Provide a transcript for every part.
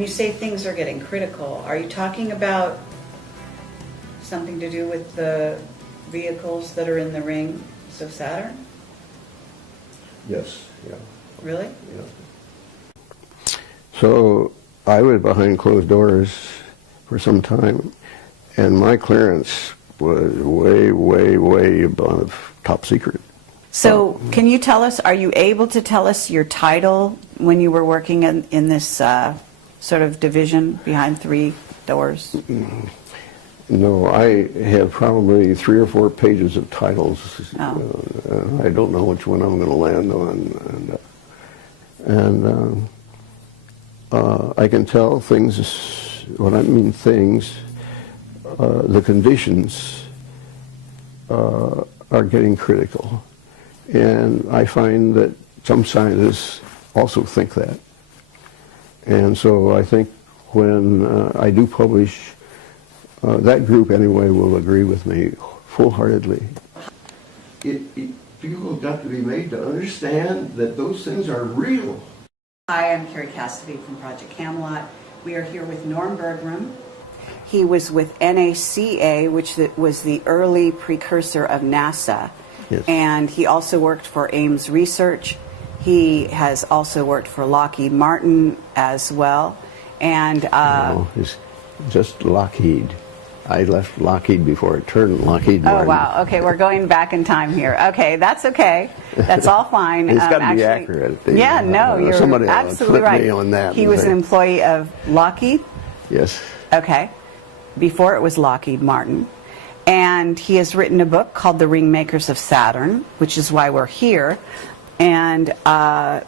When you say things are getting critical, are you talking about something to do with the vehicles that are in the rings of Saturn? Yes, yeah. Really? Yeah. So I was behind closed doors for some time, and my clearance was way, way, way above top secret. So can you tell us, are you able to tell us your title when you were working in this sort of division behind three doors? No, I have probably 3 or 4 pages of titles. I don't know which one I'm going to land on. And I can tell things, when I mean things, the conditions are getting critical. And I find that some scientists also think that. And so I think when I do publish, that group anyway will agree with me full-heartedly. People have got to be made to understand that those things are real. Hi, I'm Carrie Cassidy from Project Camelot. We are here with Norm Bergrun. He was with NACA, which was the early precursor of NASA. Yes. And he also worked for Ames Research. He has also worked for Lockheed Martin as well. And no, it's just Lockheed. I left Lockheed before it turned Lockheed Martin. Oh, wow. Okay, we're going back in time here. Okay, that's okay. That's all fine. It's got to be accurate. Yeah, no, you're somebody absolutely right. Me on that. He was an employee of Lockheed? Yes. Okay. Before it was Lockheed Martin. And he has written a book called The Ringmakers of Saturn, which is why we're here. And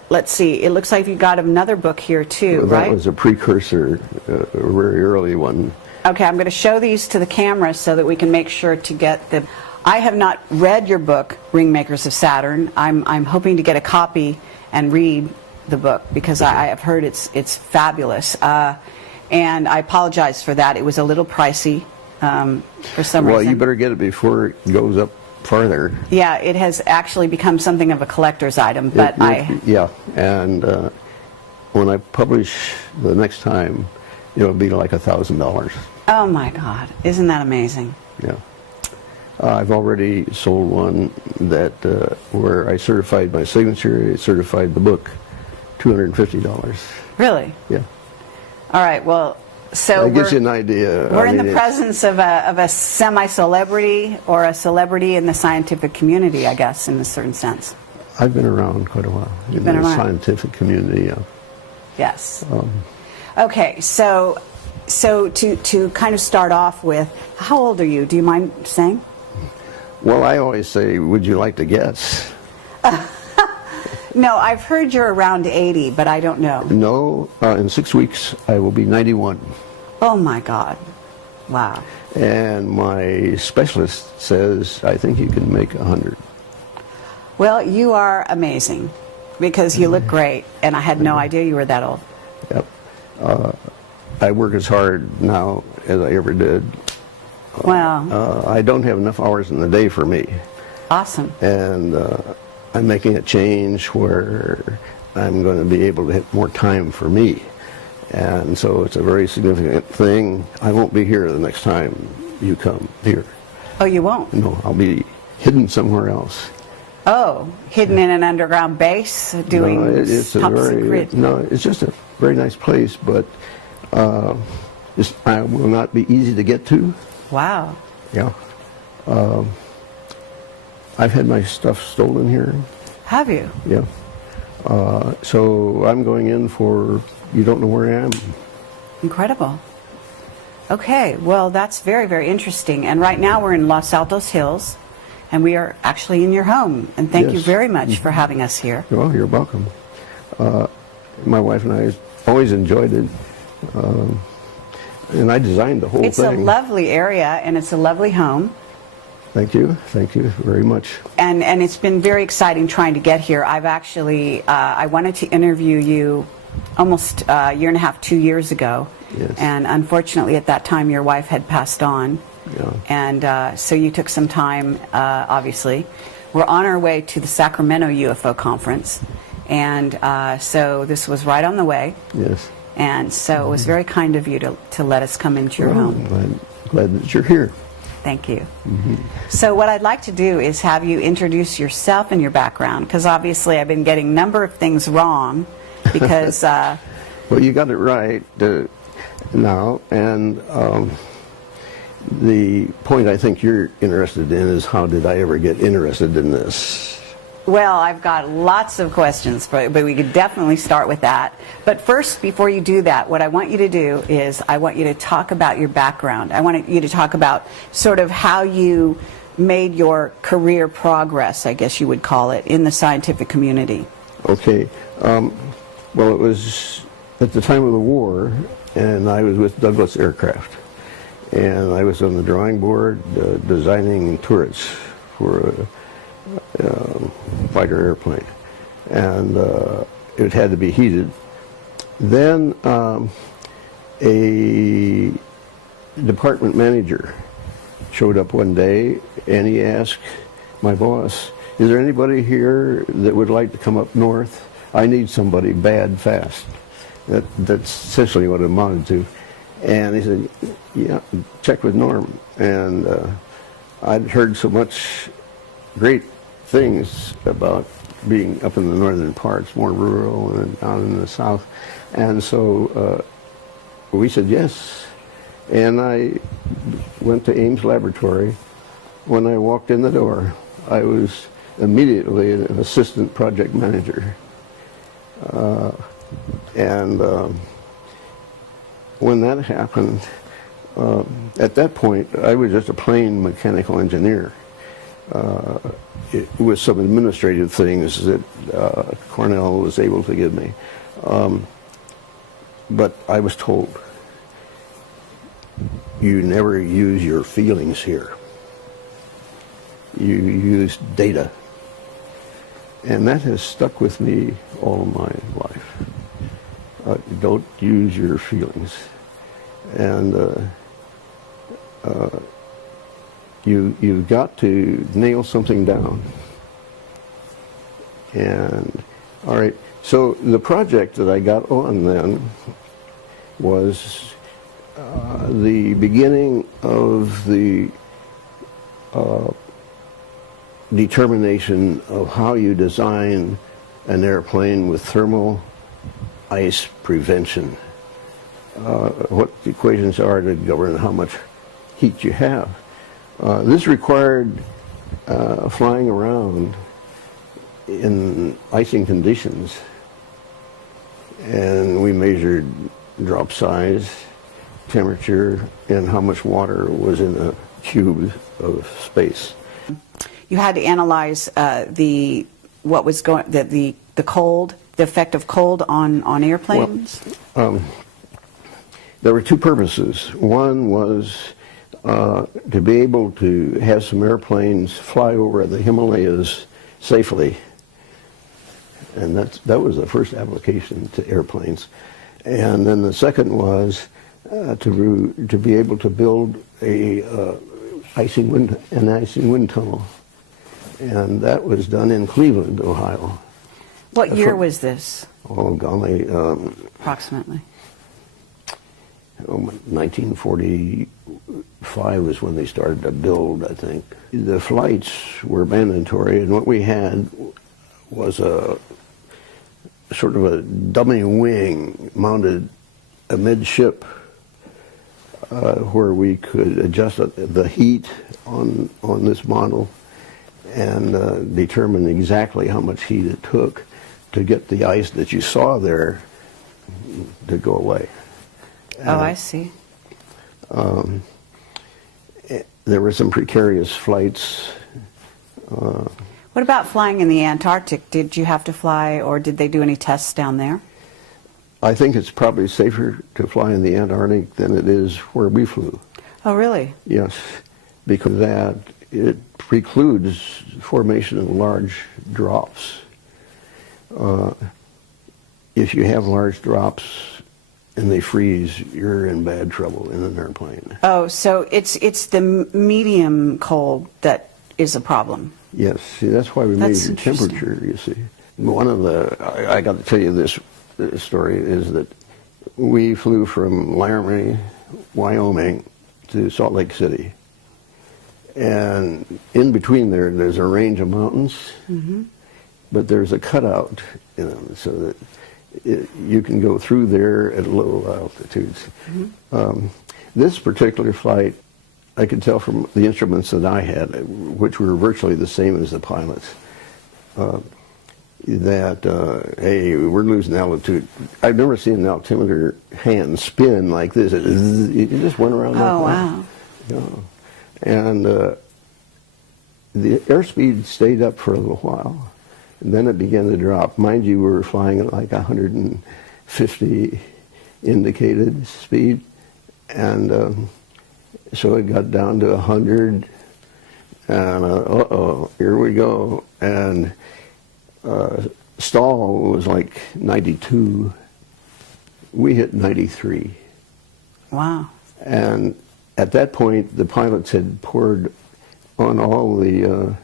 let's see, it looks like you got another book here too, well, right? That was a precursor, a very early one. Okay, I'm going to show these to the camera so that we can make sure to get the... I have not read your book, Ringmakers of Saturn. I'm hoping to get a copy and read the book because I have heard it's fabulous. And I apologize for that. It was a little pricey for some reason. Well, you better get it before it goes up farther. Yeah, it has actually become something of a collector's item, but Yeah, and when I publish the next time, it'll be like $1,000. Oh my God, isn't that amazing? Yeah. I've already sold one that where I certified my signature, I certified the book, $250. Really? Yeah. All right, well, so that gives you an idea. We're in the presence of a semi-celebrity or a celebrity in the scientific community, I guess, in a certain sense. I've been around quite a while in the scientific community. Yeah. Yes. Okay, so to kind of start off with, how old are you? Do you mind saying? Well, I always say, would you like to guess? No, I've heard you're around 80, but I don't know. No, in 6 weeks I will be 91. Oh my God. Wow. And my specialist says, I think you can make 100. Well, you are amazing because you look great, and I had no idea you were that old. Yep. I work as hard now as I ever did. Wow. I don't have enough hours in the day for me. Awesome. And I'm making a change where I'm going to be able to have more time for me. And so it's a very significant thing. I won't be here the next time you come here. Oh, you won't? No, I'll be hidden somewhere else. Oh, hidden in an underground base doing top secret? No, it's just a very nice place, but I will not be easy to get to. Wow. Yeah. I've had my stuff stolen here. Have you? Yeah. So I'm going in for, you don't know where I am. Incredible. Okay, well, that's very, very interesting. And right now we're in Los Altos Hills, and we are actually in your home. And thank you very much for having us here. Well, you're welcome. My wife and I always enjoyed it. And I designed the whole thing. It's a lovely area, and it's a lovely home. Thank you very much. And it's been very exciting trying to get here. I've actually, I wanted to interview you almost a year and a half, 2 years ago. Yes. And unfortunately at that time your wife had passed on. Yeah. And so you took some time, obviously. We're on our way to the Sacramento UFO conference. And so this was right on the way. Yes. And so it was very kind of you to let us come into your home. Glad that you're here. Thank you. So what I'd like to do is have you introduce yourself and your background, because obviously I've been getting a number of things wrong because... Well, you got it right now, and the point I think you're interested in is how did I ever get interested in this? Well, I've got lots of questions, but we could definitely start with that. But first, before you do that, what I want you to do is I want you to talk about your background. I want you to talk about sort of how you made your career progress, I guess you would call it, in the scientific community. Okay. Well, it was at the time of the war, and I was with Douglas Aircraft. And I was on the drawing board designing turrets for a fighter airplane, and it had to be heated. Then a department manager showed up one day, and he asked my boss, "Is there anybody here that would like to come up north? I need somebody bad fast." That's essentially what it amounted to. And he said, "Yeah, check with Norm." And I'd heard so much great things about being up in the northern parts, more rural and down in the south. And so we said yes. And I went to Ames Laboratory. When I walked in the door, I was immediately an assistant project manager. When that happened, at that point, I was just a plain mechanical engineer. With some administrative things that Cornell was able to give me. But I was told, you never use your feelings here. You use data. And that has stuck with me all my life. Don't use your feelings. And you've got to nail something down. And all right, so the project that I got on then was the beginning of the determination of how you design an airplane with thermal ice prevention. What the equations are to govern how much heat you have. This required flying around in icing conditions, and we measured drop size, temperature, and how much water was in a cube of space. You had to analyze the cold, the effect of cold on airplanes? Well, there were two purposes. One was to be able to have some airplanes fly over the Himalayas safely, and that was the first application to airplanes. And then the second was to be able to build an icing wind tunnel, and that was done in Cleveland, Ohio. What year was this? Oh golly, approximately. 1945 was when they started to build, I think. The flights were mandatory, and what we had was a sort of a dummy wing mounted amidship where we could adjust the heat on this model and determine exactly how much heat it took to get the ice that you saw there to go away. Oh, I see. There were some precarious flights. What about flying in the Antarctic? Did you have to fly, or did they do any tests down there? I think it's probably safer to fly in the Antarctic than it is where we flew. Oh, really? Yes, because it precludes formation of large drops. If you have large drops and they freeze, you're in bad trouble in an airplane. Oh, so it's the medium cold that is a problem. Yes, see, that's why we measure temperature, you see. One of the, I got to tell you this story, is that we flew from Laramie, Wyoming, to Salt Lake City. And in between there's a range of mountains, but there's a cutout, so that you can go through there at low altitudes. This particular flight, I could tell from the instruments that I had, which were virtually the same as the pilots, that, hey, we're losing altitude. I've never seen an altimeter hand spin like this. It just went around like that. Wow. You know. And the airspeed stayed up for a little while, and then it began to drop. Mind you, we were flying at like 150 indicated speed, and so it got down to 100, and uh-oh, here we go. And stall was like 92. We hit 93. Wow. And at that point, the pilots had poured on all the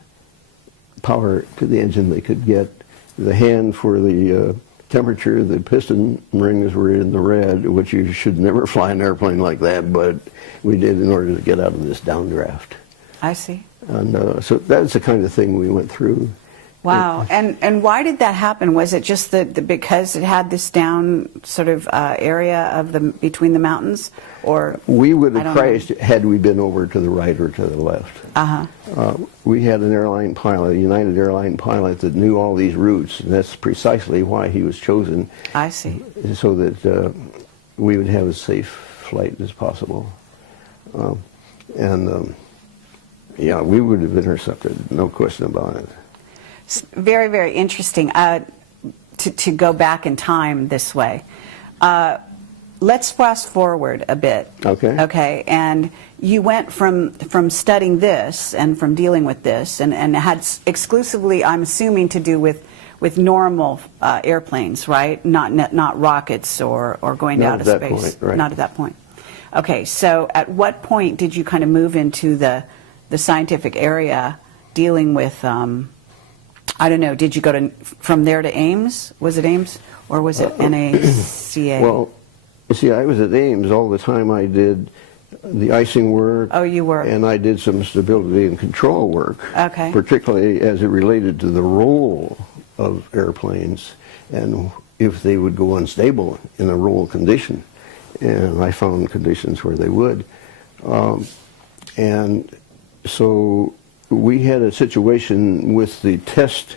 power to the engine they could get. The hand for the temperature, the piston rings were in the red, which you should never fly an airplane like that, but we did in order to get out of this downdraft. I see. And so that's the kind of thing we went through. Wow. And why did that happen? Was it just because it had this down sort of area of between the mountains, or we would have crashed had we been over to the right or to the left. We had an airline pilot, a United airline pilot, that knew all these routes, and that's precisely why he was chosen. I see. So that we would have as safe flight as possible. Yeah, we would have intercepted, no question about it. Very, very interesting to go back in time this way. Let's fast forward a bit. Okay. Okay, and you went from studying this and from dealing with this and had exclusively, I'm assuming, to do with normal airplanes, right? Not rockets or going out of space. Not at that point, right. Not at that point. Okay, so at what point did you kind of move into the scientific area dealing with I don't know, did you go from there to Ames? Was it Ames or was it NACA? Well, you see, I was at Ames all the time. I did the icing work. Oh, you were. And I did some stability and control work. Okay. Particularly as it related to the roll of airplanes and if they would go unstable in a roll condition. And I found conditions where they would. And so we had a situation with the test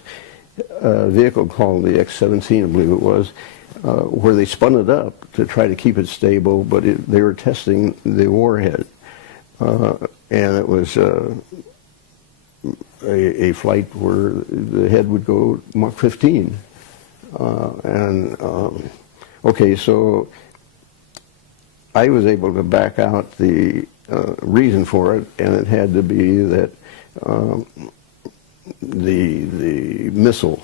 vehicle called the X-17, I believe it was, where they spun it up to try to keep it stable, but they were testing the warhead. And it was a flight where the head would go Mach 15. Okay, so I was able to back out the reason for it, and it had to be that the missile,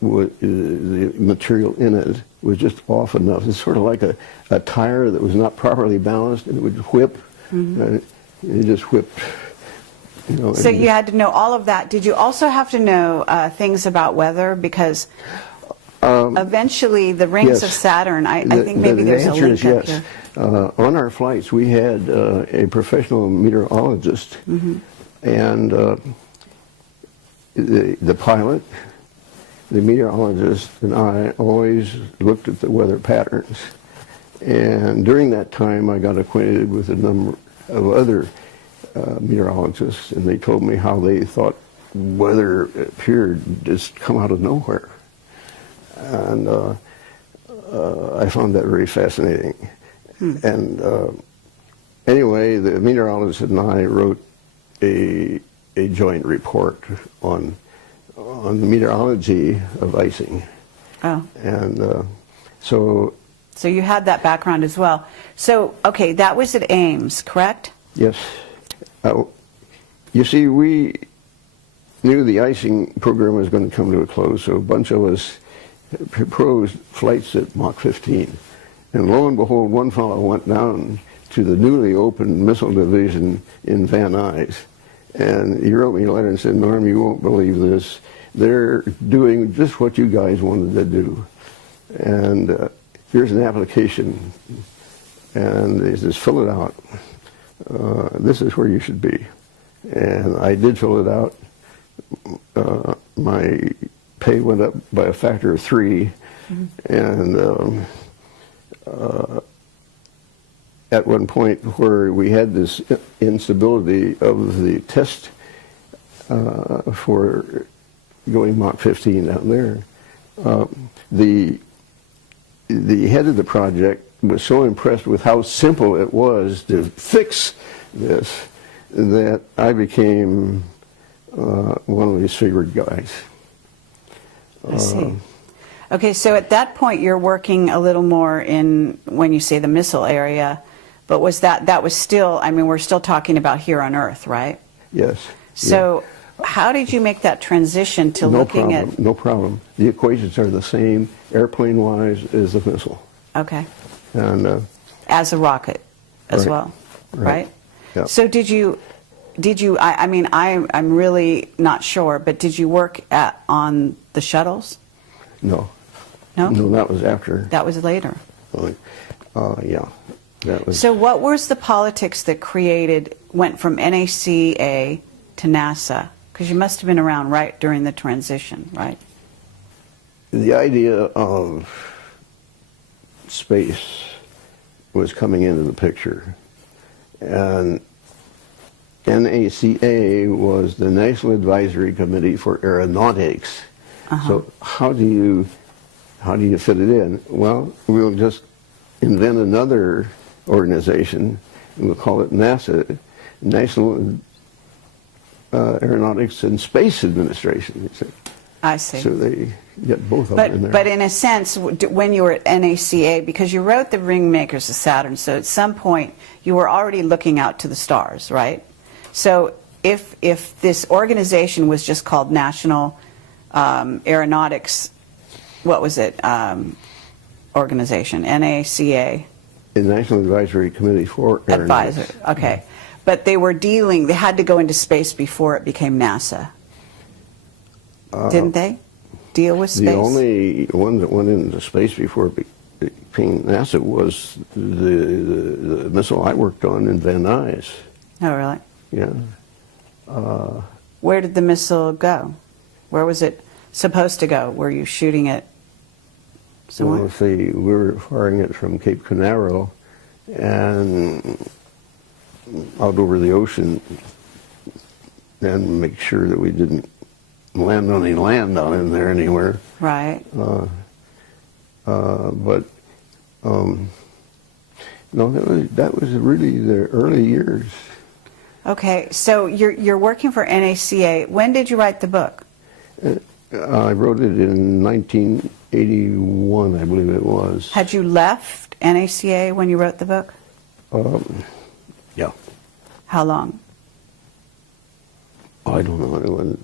the material in it was just off enough. It's sort of like a tire that was not properly balanced, and it would whip. And it just whipped. You know, so you had to know all of that. Did you also have to know things about weather? Because eventually the rings of Saturn, I think maybe there's a link up here. On our flights, we had a professional meteorologist, and the pilot, the meteorologist, and I always looked at the weather patterns. And during that time, I got acquainted with a number of other meteorologists, and they told me how they thought weather appeared just come out of nowhere. And I found that very fascinating. And anyway, the meteorologist and I wrote a joint report on the meteorology of icing. Oh. And so you had that background as well. So, okay, that was at Ames, correct? Yes. You see, we knew the icing program was going to come to a close, so a bunch of us proposed flights at Mach 15. And lo and behold, one fellow went down to the newly opened missile division in Van Nuys. And he wrote me a letter and said, "Norm, you won't believe this. They're doing just what you guys wanted to do." And here's an application, and they just fill it out. This is where you should be. And I did fill it out. My pay went up by a factor of 3, and at one point where we had this instability of the test for going Mach 15 down there, the head of the project was so impressed with how simple it was to fix this that I became one of his favorite guys. I see. Okay, so at that point you're working a little more in, when you say the missile area, but was that was still, I mean, we're still talking about here on Earth, right? Yes. So how did you make that transition to looking at... No problem. The equations are the same, airplane-wise, as the missile. Okay. And as a rocket as right, well, right? Yeah. So did you, I mean, I'm really not sure, but did you work on the shuttles? No. No? No, that was after. That was later. Yeah. That was. So what was the politics that went from NACA to NASA? Because you must have been around right during the transition, right? The idea of space was coming into the picture, and NACA was the National Advisory Committee for Aeronautics. So how do you fit it in? Well, we'll just invent another organization, and we'll call it NASA, National Aeronautics and Space Administration. I see. So they get both of them in there. But in a sense, when you were at NACA, because you wrote the Ringmakers of Saturn, so at some point you were already looking out to the stars, right? So if this organization was just called National Aeronautics, what was it, organization, NACA? The National Advisory Committee for Aeronautics. Advisor, okay. But they had to go into space before it became NASA. Didn't they deal with space? The only one that went into space before it became NASA was the missile I worked on in Van Nuys. Oh, really? Yeah. Where did the missile go? Where was it supposed to go? Were you shooting it somewhere? Well, let's see, we were firing it from Cape Canaveral and out over the ocean, and make sure that we didn't land on any land down in there anywhere. Right. But no, that was really the early years. Okay, so you're working for NACA. When did you write the book? I wrote it in 1981, I believe it was. Had you left NACA when you wrote the book? Yeah. How long? I don't know. It was,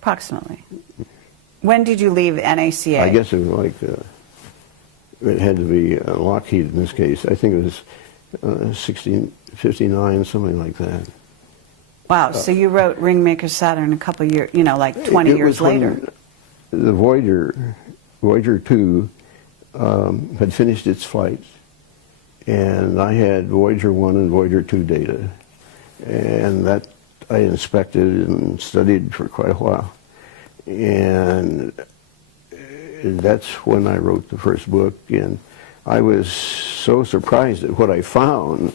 Approximately. When did you leave NACA? I guess it was like, it had to be Lockheed in this case. I think it was 1659, something like that. Wow, so you wrote Ringmakers Saturn a couple years, like 20 years later. The Voyager 2 had finished its flight, and I had Voyager 1 and Voyager 2 data, and that I inspected and studied for quite a while. And that's when I wrote the first book, and I was so surprised at what I found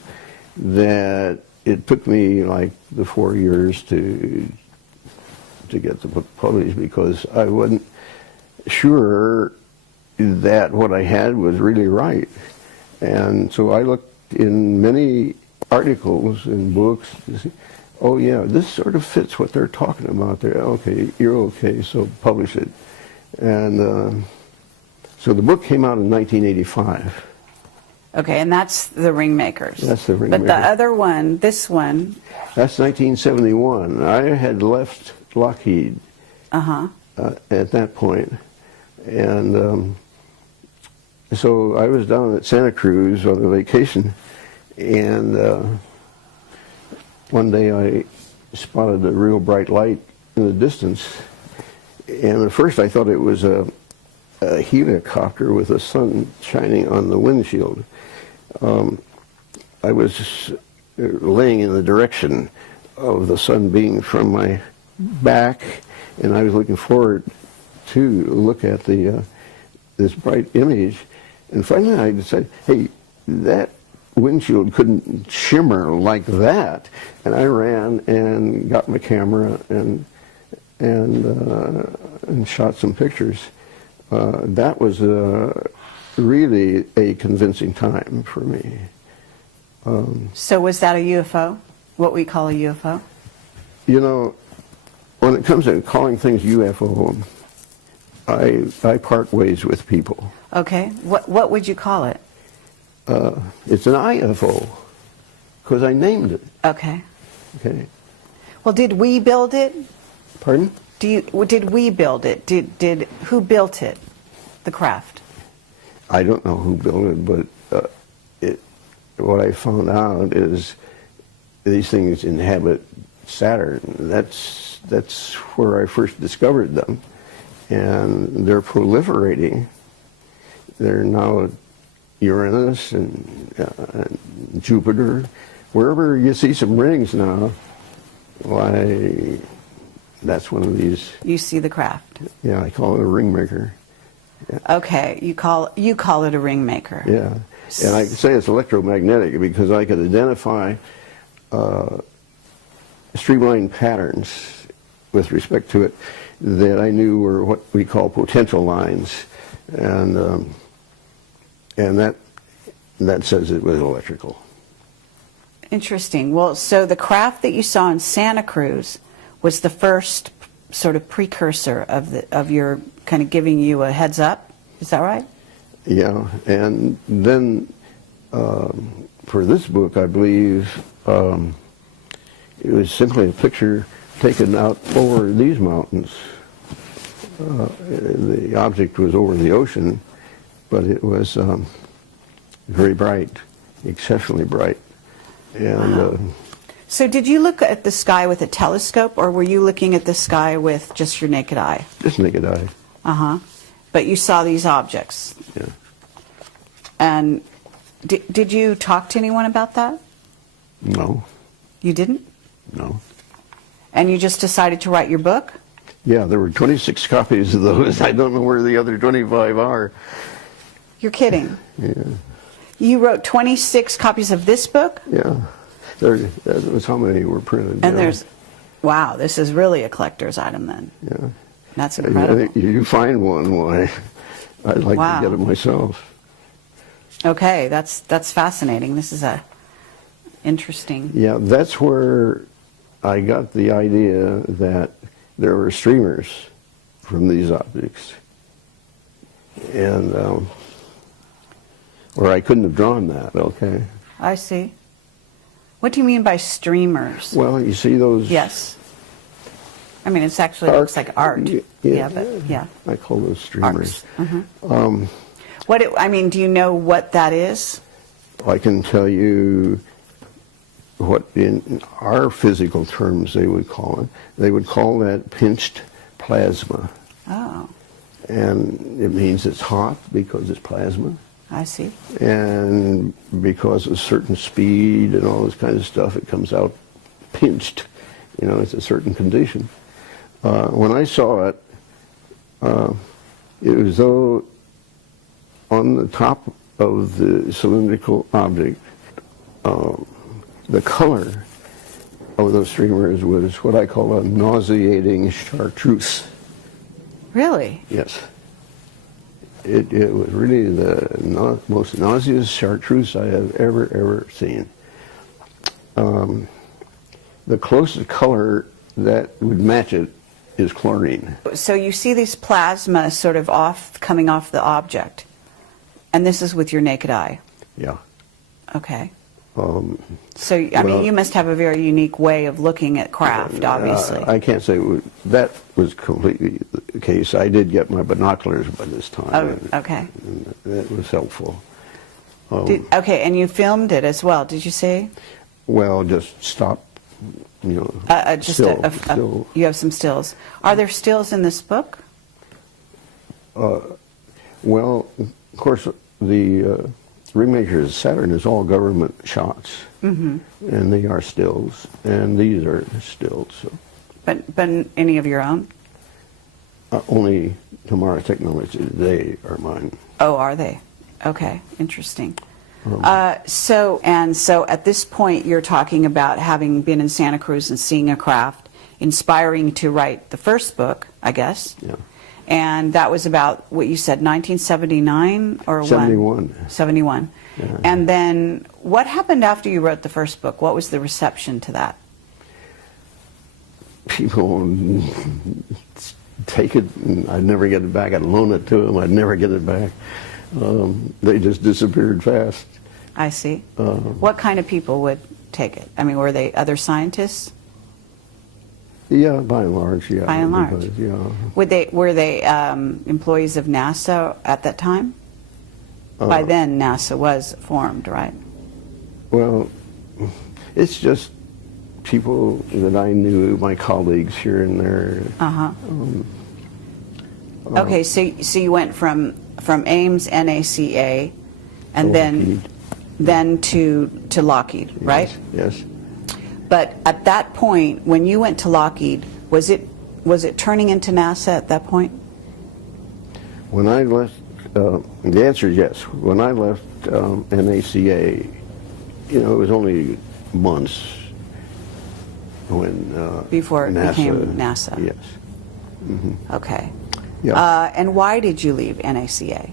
that it took me like the 4 years to get the book published, because I wasn't sure that what I had was really right. And so I looked in many articles and books to see, oh yeah, this sort of fits what they're talking about there. Okay, you're okay, so publish it. And so the book came out in 1985. Okay, and that's the Ringmakers. That's the Ringmakers. But the other one, this one... That's 1971. I had left Lockheed at that point. And so I was down at Santa Cruz on a vacation, and one day I spotted a real bright light in the distance. And at first I thought it was a a helicopter with the sun shining on the windshield. I was laying in the direction of the sun being from my back, and I was looking forward to look at this bright image. And finally I decided, hey, that windshield couldn't shimmer like that. And I ran and got my camera and shot some pictures. That was really a convincing time for me. So was that a UFO? What we call a UFO? You know, when it comes to calling things UFO, I part ways with people. Okay. What would you call it? It's an IFO, because I named it. Okay. Okay. Well, did we build it? Pardon? Did we build it? Who built it? The craft? I don't know who built it, but what I found out is these things inhabit Saturn. That's where I first discovered them, and they're proliferating. They're now Uranus and Jupiter. Wherever you see some rings now, why, that's one of these. You see the craft. Yeah, I call it a ringmaker. Yeah. Okay, you call it a ringmaker. Yeah, and I say it's electromagnetic because I could identify streamline patterns with respect to it that I knew were what we call potential lines, and that says it was electrical. Interesting. Well, so the craft that you saw in Santa Cruz was the first sort of precursor of your kind of giving you a heads up. Is that right? Yeah, and then for this book, I believe it was simply a picture taken out over these mountains. The object was over the ocean, but it was very bright, exceptionally bright. And wow. So did you look at the sky with a telescope, or were you looking at the sky with just your naked eye? just naked eye. Uh-huh. But you saw these objects. Yeah. And did you talk to anyone about that? No. You didn't? No. And you just decided to write your book? Yeah, there were 26 copies of those. I don't know where the other 25 are. You're kidding. Yeah. You wrote 26 copies of this book? Yeah. That was how many were printed. And yeah. there's, wow, this is really a collector's item then. Yeah. That's incredible. You find one, why, I'd like Wow. to get it myself. Okay, that's fascinating. This is interesting. Yeah, that's where I got the idea that there were streamers from these objects. And, or I couldn't have drawn that, okay? I see. What do you mean by streamers? Well, you see those? Yes. I mean, it actually looks like art. Yeah, but yeah. I call those streamers. Mm-hmm. I mean, do you know what that is? I can tell you what in our physical terms they would call it. They would call that pinched plasma. Oh, And it means it's hot because it's plasma. I see. And because of certain speed and all this kind of stuff, it comes out pinched. You know, it's a certain condition. When I saw it, it was though on the top of the cylindrical object, the color of those streamers was what I call a nauseating chartreuse. Really? Yes. It was really the most nauseous chartreuse I have ever seen. The closest color that would match it is chlorine. So you see these plasma sort of coming off the object, and this is with your naked eye. Yeah. Okay. So I mean, you must have a very unique way of looking at craft, obviously. I can't say that was completely the case. I did get my binoculars by this time. Oh, okay. And that was helpful. Okay, and you filmed it as well, did you say? Well, just stop, you know, still. You have some stills. Are there stills in this book? Well, of course, the Ringmakers Saturn is all government shots, and they are stills, and these are stills. So. But any of your own? Only Tomorrow Technology, they are mine. Oh, are they? Okay, interesting. So at this point, you're talking about having been in Santa Cruz and seeing a craft, inspiring to write the first book, I guess. Yeah. And that was about, what you said, 1979 or 71. when? 71. Yeah. And then what happened after you wrote the first book? What was the reception to that? People take it, and I'd never get it back. I'd loan it to them. I'd never get it back. They just disappeared fast. I see. What kind of people would take it? I mean, were they other scientists? Yeah, by and large, yeah. By and large. Because, yeah. Were they employees of NASA at that time? By then, NASA was formed, right? Well, it's just people that I knew, my colleagues here and there. Okay, so you went from Ames, NACA, and then to Lockheed, right? Yes. But at that point, when you went to Lockheed, was it turning into NASA at that point? When I left, the answer is yes. When I left NACA, it was only months when before it NASA, became NASA. Yes. Okay. Yeah. And why did you leave NACA?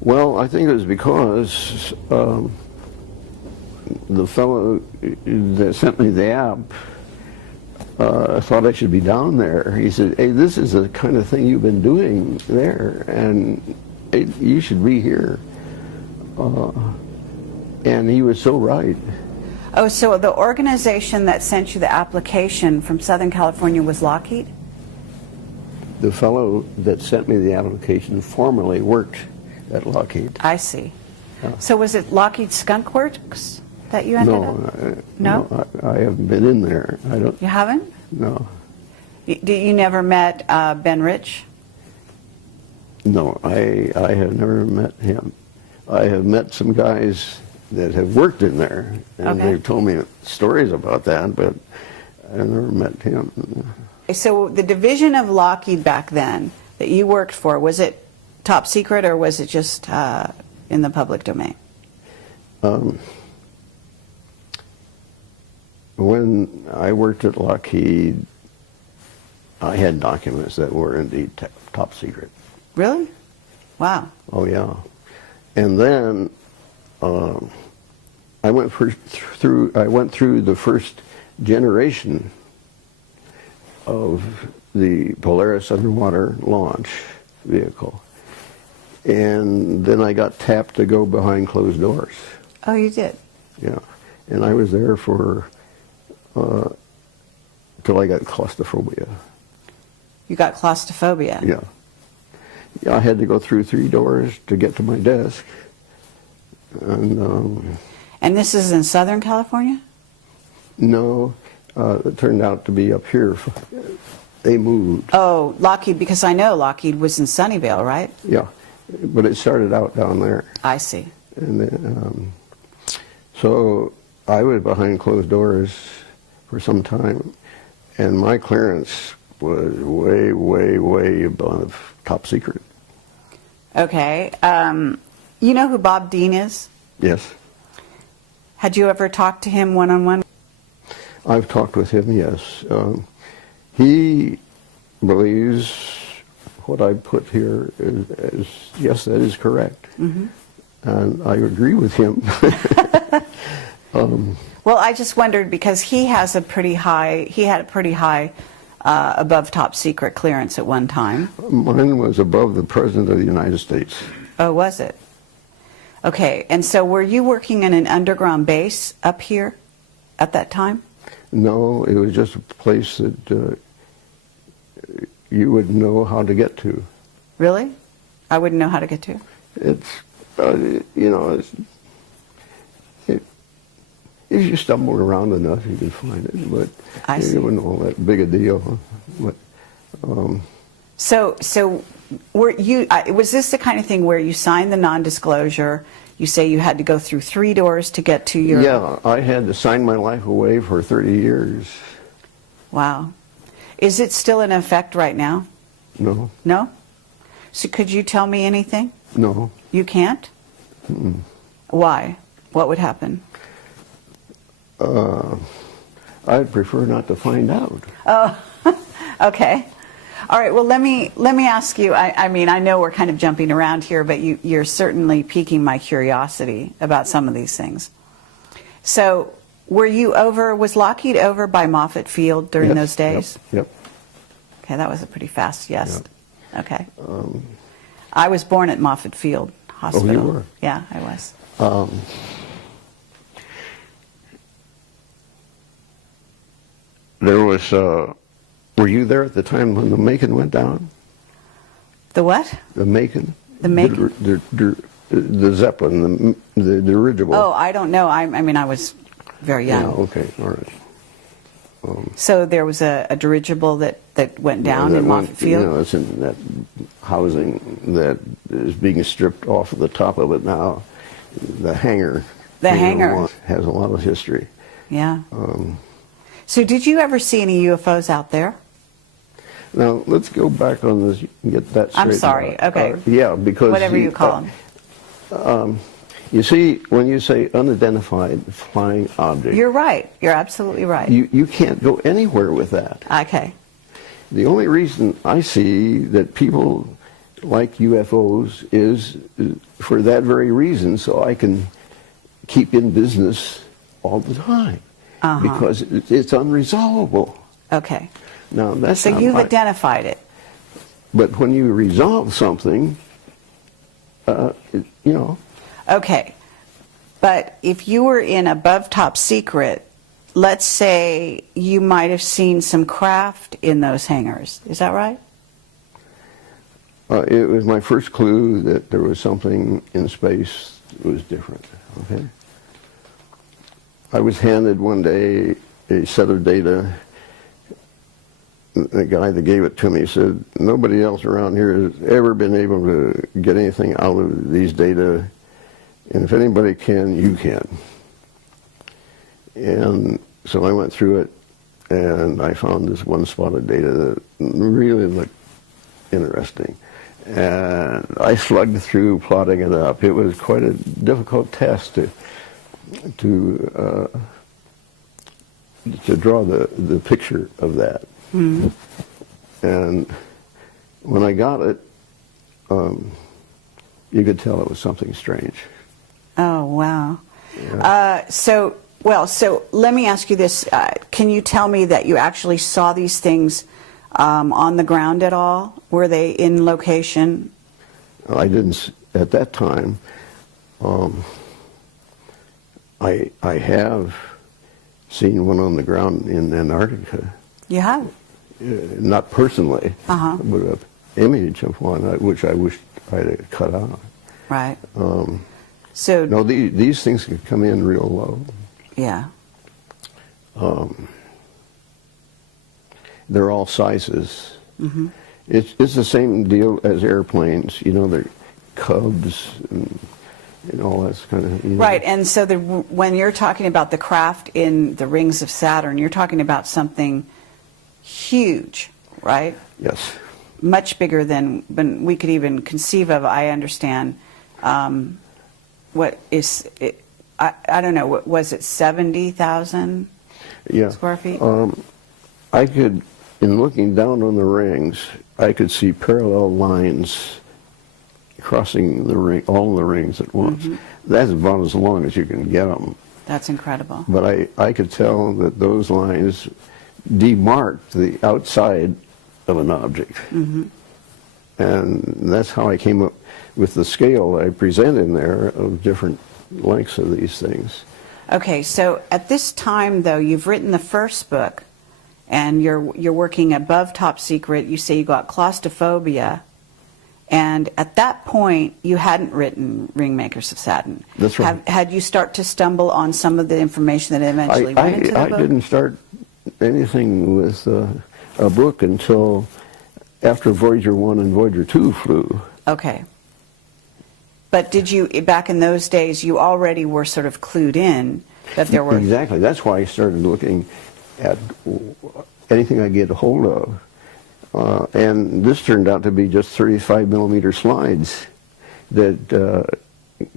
Well, I think it was because the fellow that sent me the app thought I should be down there. He said, "Hey, this is the kind of thing you've been doing there, and you should be here." And he was so right. Oh, so the organization that sent you the application from Southern California was Lockheed? The fellow that sent me the application formerly worked at Lockheed. I see. So was it Lockheed Skunk Works that you ended up? No, I haven't been in there. I don't. You haven't? No. You never met Ben Rich? No, I have never met him. I have met some guys that have worked in there, and they've told me stories about that, but I've never met him. So the division of Lockheed back then that you worked for, was it top secret or was it just in the public domain? When I worked at Lockheed, I had documents that were indeed top secret. Really? Wow. Oh yeah. And then I went through the first generation of the Polaris underwater launch vehicle, and then I got tapped to go behind closed doors. Oh, you did? Yeah, and I was there for till I got claustrophobia. You got claustrophobia? Yeah. Yeah, I had to go through 3 doors to get to my desk. And this is in Southern California? No, it turned out to be up here. They moved. Oh, Lockheed, because I know Lockheed was in Sunnyvale, right? Yeah, but it started out down there. I see. And then, so I was behind closed doors for some time, and my clearance was way, way, way above top secret. Okay. You know who Bob Dean is? Yes. Had you ever talked to him one-on-one? I've talked with him, yes. He believes what I put here is yes, that is correct. And I agree with him. Well, I just wondered because he had a pretty high above top secret clearance at one time. Mine was above the President of the United States. Oh, was it? Okay, and so were you working in an underground base up here at that time? No, it was just a place that you would know how to get to. Really? I wouldn't know how to get to? It's, if you stumble around enough, you can find it, but I see. it wasn't all that big a deal. But So were you? Was this the kind of thing where you signed the non-disclosure? You say you had to go through 3 doors to get to your... Yeah, I had to sign my life away for 30 years. Wow. Is it still in effect right now? No. No? So could you tell me anything? No. You can't? Mm-mm. Why? What would happen? I'd prefer not to find out. Oh, okay. All right, well, let me ask you, I mean, I know we're kind of jumping around here, but you're certainly piquing my curiosity about some of these things. So, was Lockheed over by Moffett Field during Yes, those days? Yep. Okay, that was a pretty fast yes. Yep. Okay. I was born at Moffett Field Hospital. Oh, you were? Yeah, I was. There was, were you there at the time when the Macon went down? The what? The Macon? The Macon? The Zeppelin, the dirigible. Oh, I don't know. I mean, I was very young. Yeah, okay, all right. So there was a dirigible that went down in Moffett Field? You know, it's in that housing that is being stripped off of the top of it now. The hangar. The hangar. Has a lot of history. Yeah. So did you ever see any UFOs out there? Now, let's go back on this and get that straight. I'm sorry, okay. Yeah, because... Whatever you call them. You see, when you say unidentified flying object... You're right. You're absolutely right. You can't go anywhere with that. Okay. The only reason I see that people like UFOs is for that very reason, so I can keep in business all the time. Because it's unresolvable. Okay. Now, that's so you've identified it. But when you resolve something, you know... Okay. But if you were in above top secret, let's say you might have seen some craft in those hangars. Is that right? It was my first clue that there was something in space that was different. Okay. I was handed one day a set of data. The guy that gave it to me said, nobody else around here has ever been able to get anything out of these data, and if anybody can, you can. And so I went through it, and I found this one spot of data that really looked interesting. And I slugged through plotting it up. It was quite a difficult task to draw the picture of that. Mm-hmm. And when I got it, you could tell it was something strange. Oh, wow. Yeah. So let me ask you this. Can you tell me that you actually saw these things on the ground at all? Were they in location? I didn't, at that time. I have seen one on the ground in Antarctica. You have? Not personally, but an image of one, which I wished I had cut out. Right. So no, these things can come in real low. Yeah. They're all sizes. Mm-hmm. It's the same deal as airplanes. You know, they're Cubs and all that kind of... You know. Right, and so when you're talking about the craft in the rings of Saturn, you're talking about something huge, right? Yes. Much bigger than we could even conceive of, I understand. What is it? I don't know, what was it, 70,000 square feet? I could, in looking down on the rings, I could see parallel lines crossing the ring, all the rings at once. Mm-hmm. That's about as long as you can get them. That's incredible. But I could tell that those lines demarked the outside of an object. Mm-hmm. And that's how I came up with the scale I present in there of different lengths of these things. Okay, so at this time, though, you've written the first book, and you're working above top secret. You say you got claustrophobia, and at that point, you hadn't written Ringmakers of Saturn. That's right. Had you start to stumble on some of the information that eventually went into the book? I didn't start anything with a book until after Voyager 1 and Voyager 2 flew. Okay. But did you, back in those days, you already were sort of clued in that there were... Exactly. That's why I started looking at anything I get a hold of. And this turned out to be just 35 millimeter slides that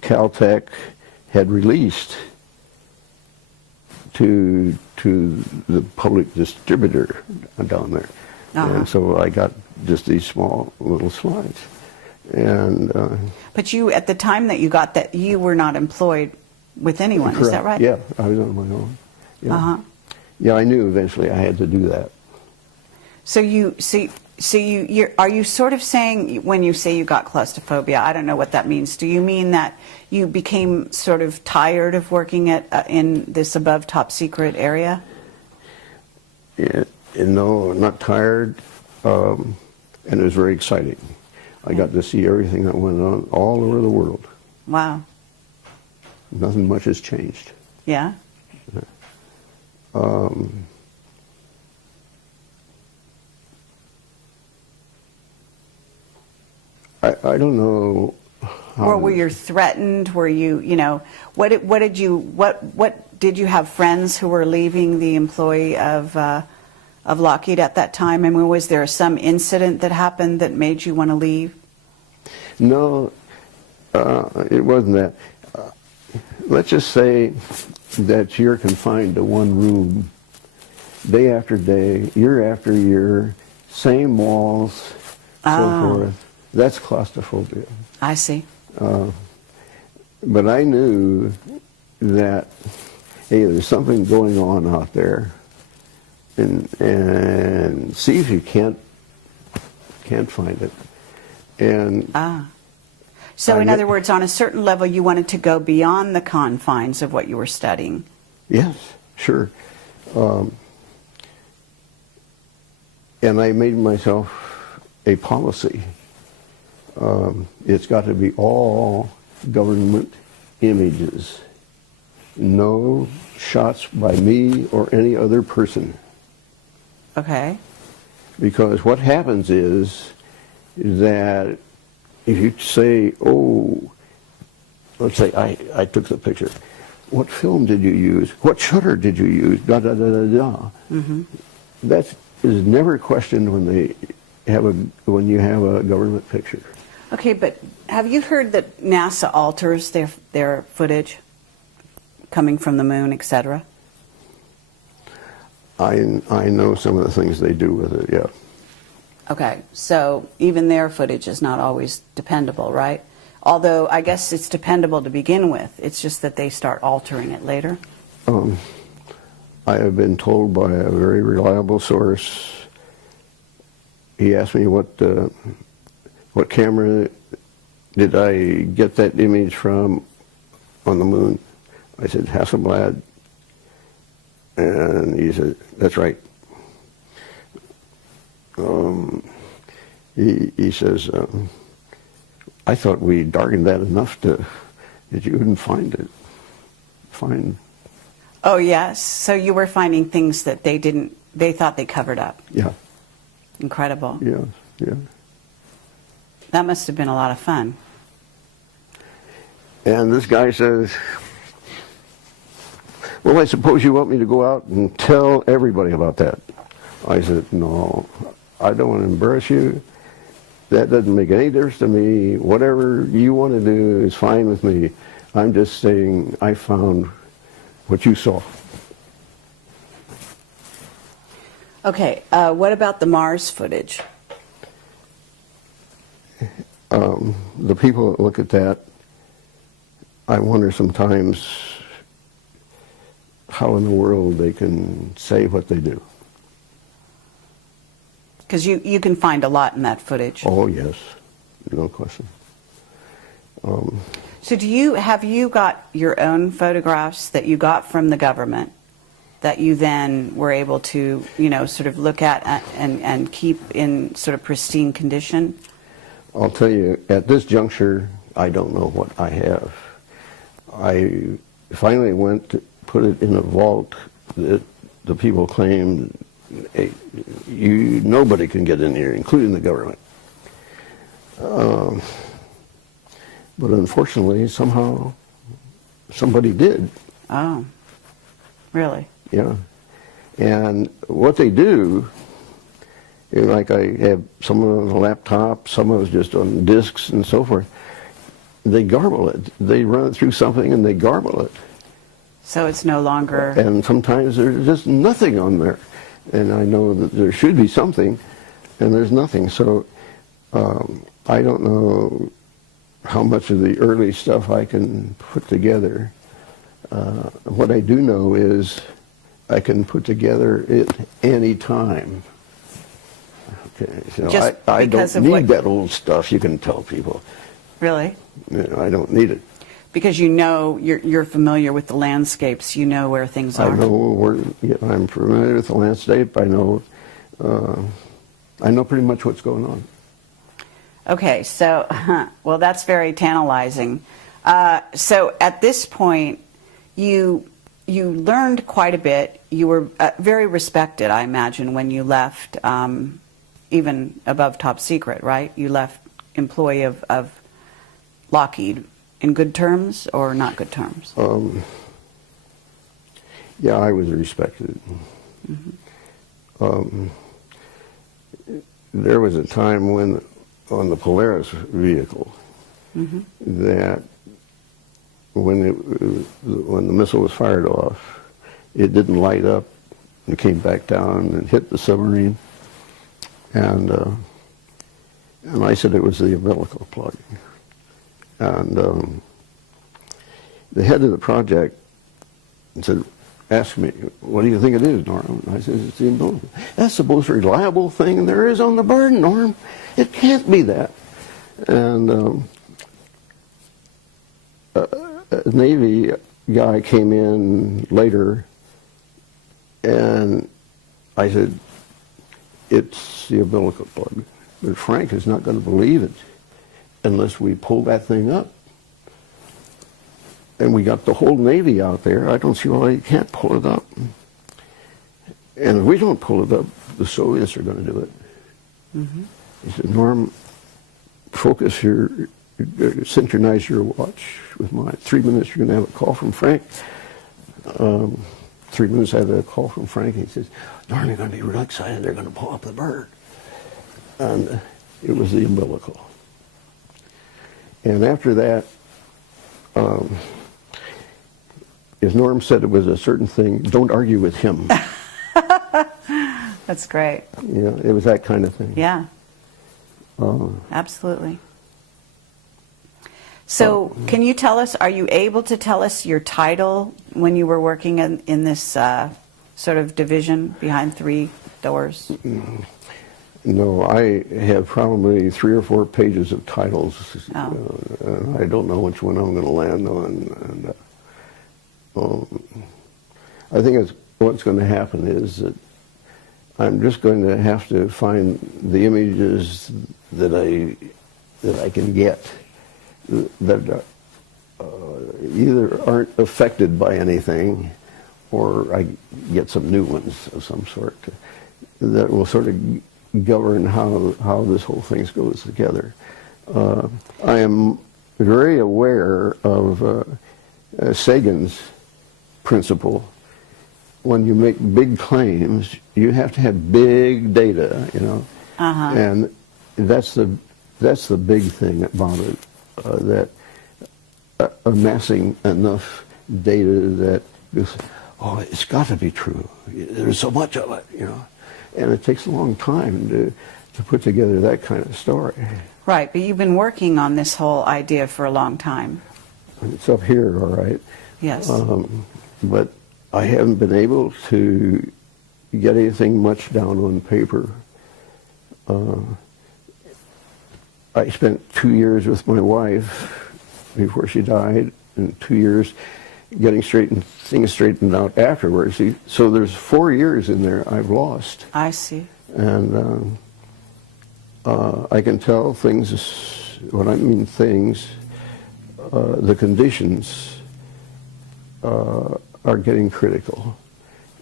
Caltech had released to the public distributor down there. And so I got just these small little slides. And but you, at the time that you got that, you were not employed with anyone, correct. Is that right? Yeah, I was on my own. Yeah. Yeah, I knew eventually I had to do that. So are you sort of saying, when you say you got claustrophobia, I don't know what that means. Do you mean that you became sort of tired of working at in this above top secret area? Yeah, no, not tired, and it was very exciting. I got to see everything that went on all over the world. Wow. Nothing much has changed. Yeah? I don't know how... Or were you threatened? Were you, what did you have friends who were leaving the employee of Lockheed at that time? I mean, was there some incident that happened that made you want to leave? No, it wasn't that. Let's just say that you're confined to one room, day after day, year after year, same walls, so forth. That's claustrophobia. I see. But I knew that, hey, there's something going on out there, and see if you can't find it. And so in other words, on a certain level, you wanted to go beyond the confines of what you were studying. Yes, sure. And I made myself a policy. It's got to be all government images. No shots by me or any other person. Okay. Because what happens is that if you say, oh, let's say I took the picture. What film did you use? What shutter did you use? Da da da da da. Mm-hmm. That is never questioned when you have a government picture. Okay, but have you heard that NASA alters their footage coming from the moon, etc.? I know some of the things they do with it, yeah. Okay, so even their footage is not always dependable, right? Although I guess it's dependable to begin with. It's just that they start altering it later. I have been told by a very reliable source. He asked me what camera did I get that image from on the moon. I said Hasselblad, and he said, "That's right." He says, "I thought we darkened that enough that you wouldn't find it." Oh yes, so you were finding things that they thought they covered up. Yeah. Incredible. Yeah, yeah. That must have been a lot of fun. And this guy says, "Well, I suppose you want me to go out and tell everybody about that." I said, "No, I don't want to embarrass you. That doesn't make any difference to me. Whatever you want to do is fine with me. I'm just saying I found what you saw." Okay, what about the Mars footage? The people that look at that, I wonder sometimes how in the world they can say what they do. Because you can find a lot in that footage. Oh, yes. No question. So have you got your own photographs that you got from the government that you then were able to, sort of look at and keep in sort of pristine condition? I'll tell you, at this juncture, I don't know what I have. I finally went to put it in a vault that the people claimed nobody can get in here, including the government. But unfortunately, somehow, somebody did. Oh, really? Yeah. And what they do, like I have some of it on a laptop, some of it's just on discs and so forth, they garble it. They run it through something and they garble it. So it's no longer... And sometimes there's just nothing on there. And I know that there should be something, and there's nothing. So I don't know how much of the early stuff I can put together. What I do know is I can put together it any time. Okay, so Just I because don't of need that old stuff, you can tell people. Really? You know, I don't need it. Because you know, you're familiar with the landscapes, you know where things are. I know where, I'm familiar with the landscape, I know pretty much what's going on. Okay, so, well, that's very tantalizing. So at this point, you learned quite a bit. You were very respected, I imagine, when you left, even above top secret, right? You left employee of Lockheed in good terms or not good terms? Yeah, I was respected. Mm-hmm. There was a time when, on the Polaris vehicle, Mm-hmm. that when the missile was fired off, it didn't light up. It came back down and hit the submarine, and I said it was the umbilical plug. And the head of the project said, asked me, "What do you think it is, Norm?" I said, "It's the umbilical. That's the most reliable thing there is on the bird, Norm. It can't be that." And a Navy guy came in later, and I said, "It's the umbilical plug. But Frank is not going to believe it unless we pull that thing up." And we got the whole Navy out there. I don't see why you can't pull it up. And if we don't pull it up, the Soviets are going to do it. Mm-hmm. He said, "Norm, focus your, synchronize your watch with mine. 3 minutes, you're going to have a call from Frank." 3 minutes, I had a call from Frank. He says, "Norm, you're going to be real excited. They're going to pull up the bird." And it was the umbilical. And after that, as Norm said, it was a certain thing. Don't argue with him. That's great. Yeah, it was that kind of thing. Yeah. Absolutely. So can you tell us, are you able to tell us your title when you were working in this sort of division behind three doors? No, I have probably 3 or 4 pages of titles. I don't know which one I'm going to land on. And I think what's going to happen is that I'm just going to have to find the images that I can get that either aren't affected by anything, or I get some new ones of some sort that will sort of govern how this whole thing goes together. I am very aware of Sagan's principle. When you make big claims, you have to have big data, you know, and that's the big thing about it. That amassing enough data that it's got to be true. There's so much of it, you know, and it takes a long time to put together that kind of story. Right, but you've been working on this whole idea for a long time. It's up here, all right. Yes. But I haven't been able to get anything much down on paper. I spent 2 years with my wife before she died, and 2 years getting things straightened out afterwards. So there's 4 years in there I've lost. I see. And I can tell things, when I mean things, the conditions are getting critical.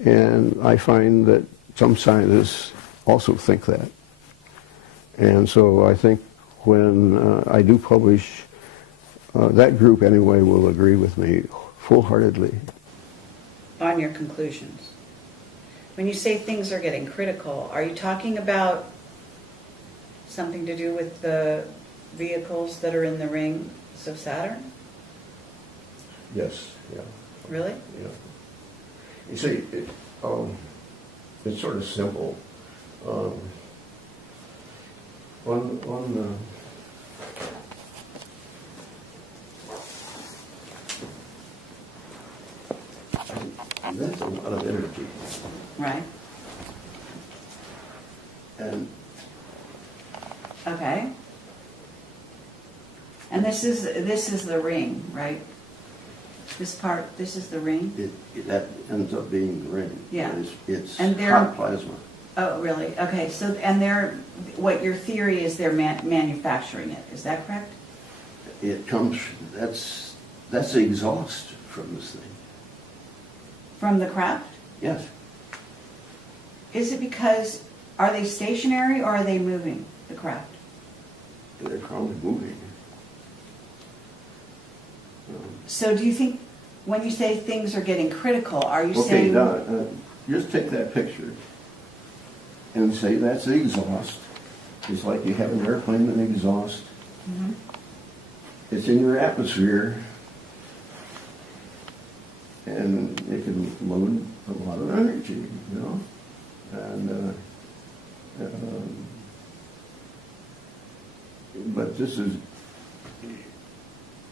And I find that some scientists also think that. And so I think when I do publish, that group anyway will agree with me full-heartedly. On your conclusions. When you say things are getting critical, are you talking about something to do with the vehicles that are in the rings of Saturn? Yes, yeah. Really? Yeah. You see, it's sort of simple. That's a lot of energy. Right. And Okay. And this is the ring, right? This part, this is the ring? that ends up being the ring. Yeah. It's And they're- hot plasma. Oh, really? Okay, so, and what your theory is they're manufacturing it, is that correct? It comes, that's the exhaust from this thing. From the craft? Yes. Is it because, are they stationary or are they moving, the craft? They're probably moving. So do you think, when you say things are getting critical, are you Okay, saying? now, just take that picture and say that's the exhaust. It's like you have an airplane with an exhaust. Mhm. It's in your atmosphere, and it can load a lot of energy, you know? And, but this is,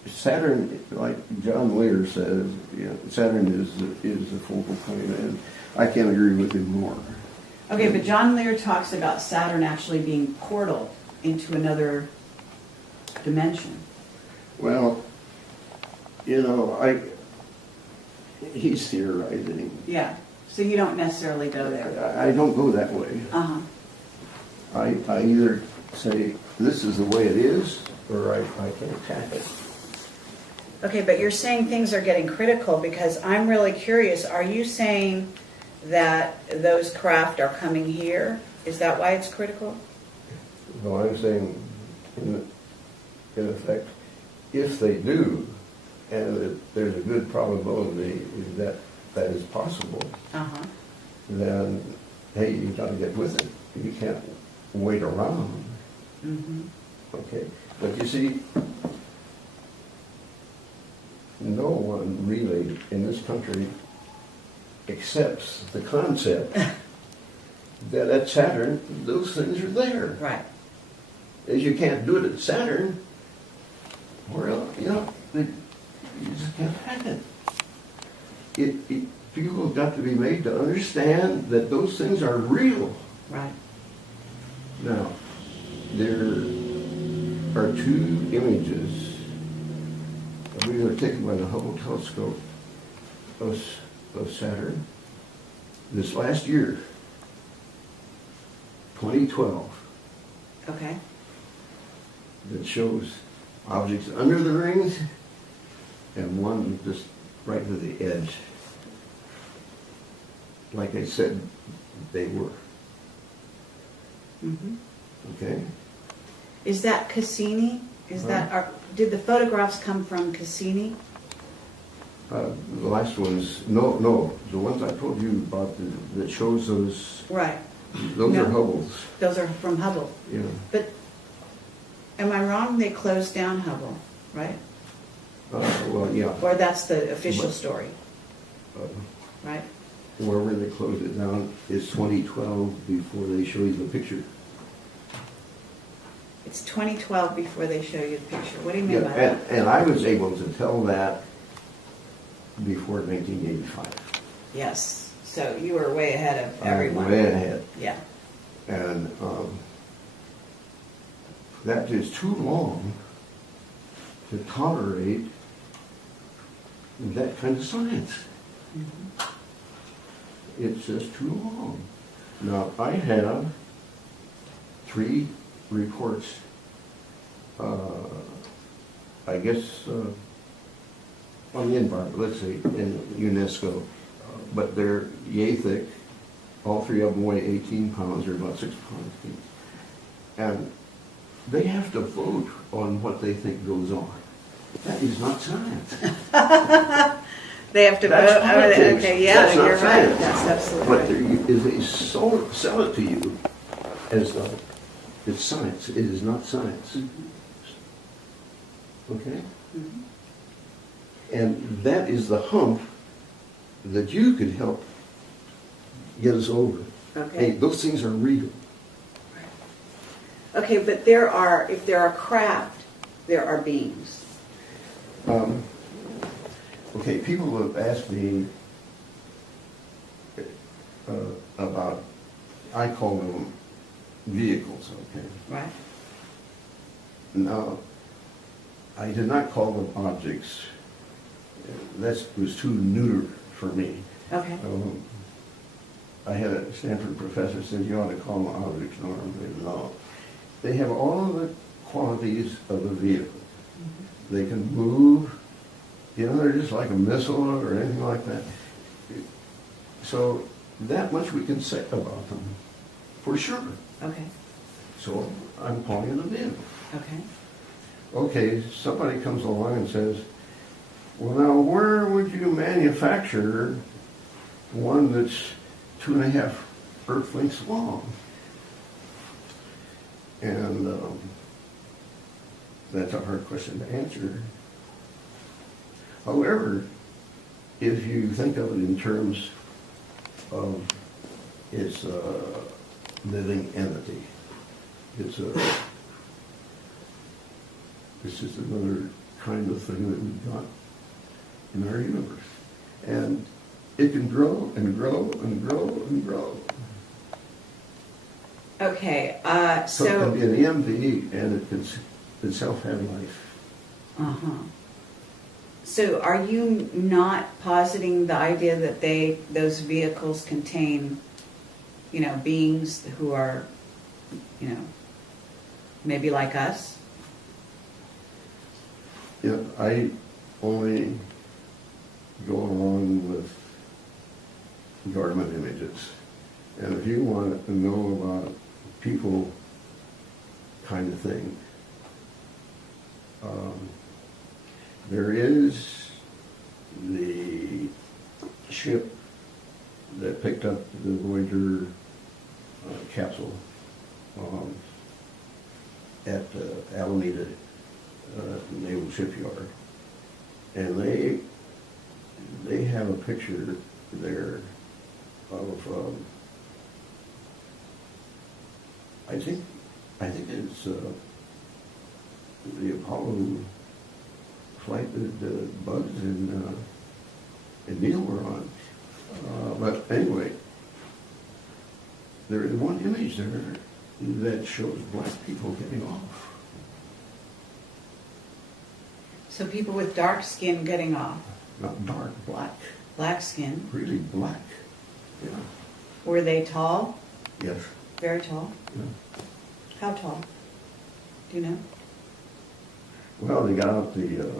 Saturn, like John Lear says, you know, Saturn is the focal point, and I can't agree with him more. Okay, but John Lear talks about Saturn actually being portal into another dimension. Well, you know, he's theorizing. Yeah, so you don't necessarily go there. I don't go that way. Uh-huh. I either say, this is the way it is, or I can attack it. Okay, but you're saying things are getting critical because I'm really curious. Are you saying that those craft are coming here? Is that why it's critical? No, I'm saying, in effect, if they do, and there's a good probability that that is possible, Uh-huh. then, hey, you've got to get with it. You can't wait around. Mm-hmm. Okay? But you see, no one really in this country accepts the concept that at Saturn, those things are there. Right. If you can't do it at Saturn, well, you know, you just can't have it. People have got to be made to understand that those things are real. Right. Now, there are two images that we were taken by the Hubble telescope of Saturn this last year, 2012, Okay. that shows objects under the rings and one just right to the edge. Like I said, they were. Mm-hmm. Okay? Is that Cassini? Did the photographs come from Cassini? The last ones, no, the ones I told you about that shows those Right. are No. Hubble's. Those are from Hubble. Yeah. But am I wrong? They closed down Hubble, right? Well, yeah. Or that's the official story, Uh, right? Wherever they closed it down is 2012 before they show you the picture. It's 2012 before they show you the picture. What do you mean Yeah, by that? and I was able to tell that before 1985. Yes. So you were way ahead of I'm everyone. way ahead. Yeah. And that is too long to tolerate that kind of science. Mm-hmm. It's just too long. Now, I have 3 reports, I guess, on the environment, let's say, in UNESCO, but they're yay thick, all three of them weigh 18 pounds, or about 6 pounds each. And they have to vote on what they think goes on. That is not science. They have to That's vote. politics. Okay, yeah, That's not you're right. science. That's absolutely But right. there is they sell it to you as though it's science. It is not science. Okay? And that is the hump that you could help get us over. Okay. Hey, those things are real. Okay, but if there are craft, there are beings. Okay, people have asked me about, I call them vehicles, okay? Right. Now, I did not call them objects. That was too neuter for me. Okay. I had a Stanford professor said you ought to call them objects, Norm. No. They have all of the qualities of a vehicle. They can move. You know, they're just like a missile or anything like that. So that much we can say about them, for sure. Okay. So I'm calling it a vehicle. Okay. Okay, somebody comes along and says, well, now where would you manufacture one that's 2.5 Earth lengths long? And that's a hard question to answer. However, if you think of it in terms of its living entity, it's just another kind of thing that we've got in our universe. And it can grow and grow and grow and grow. Okay, So it can be an EMV and it can itself have life. Uh-huh. So are you not positing the idea that those vehicles contain, beings who are, maybe like us? Yeah, I only go along with government images. And if you want to know about people kind of thing, there is the ship that picked up the Voyager capsule at Alameda Naval Shipyard, and they have a picture there of I think it's the Apollo flight that Buzz and Neil were on. But anyway, there is one image there that shows black people getting off. So people with dark skin getting off. Not dark, black. Black skin. Really black. Yeah. Were they tall? Yes. Very tall? Yeah. How tall? Do you know? Well, they got out the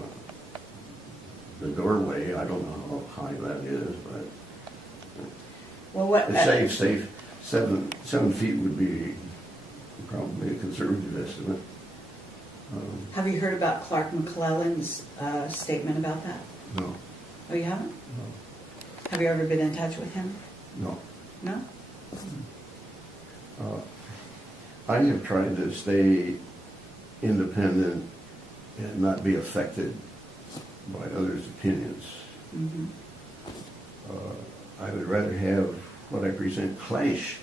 doorway. I don't know how high that is, but Well, what? it's safe. 7 feet would be probably a conservative estimate. Have you heard about Clark McClellan's statement about that? No. Oh, you haven't? No. Have you ever been in touch with him? No. No? I have tried to stay independent and not be affected by others' opinions. Mm-hmm. I would rather have what I present clash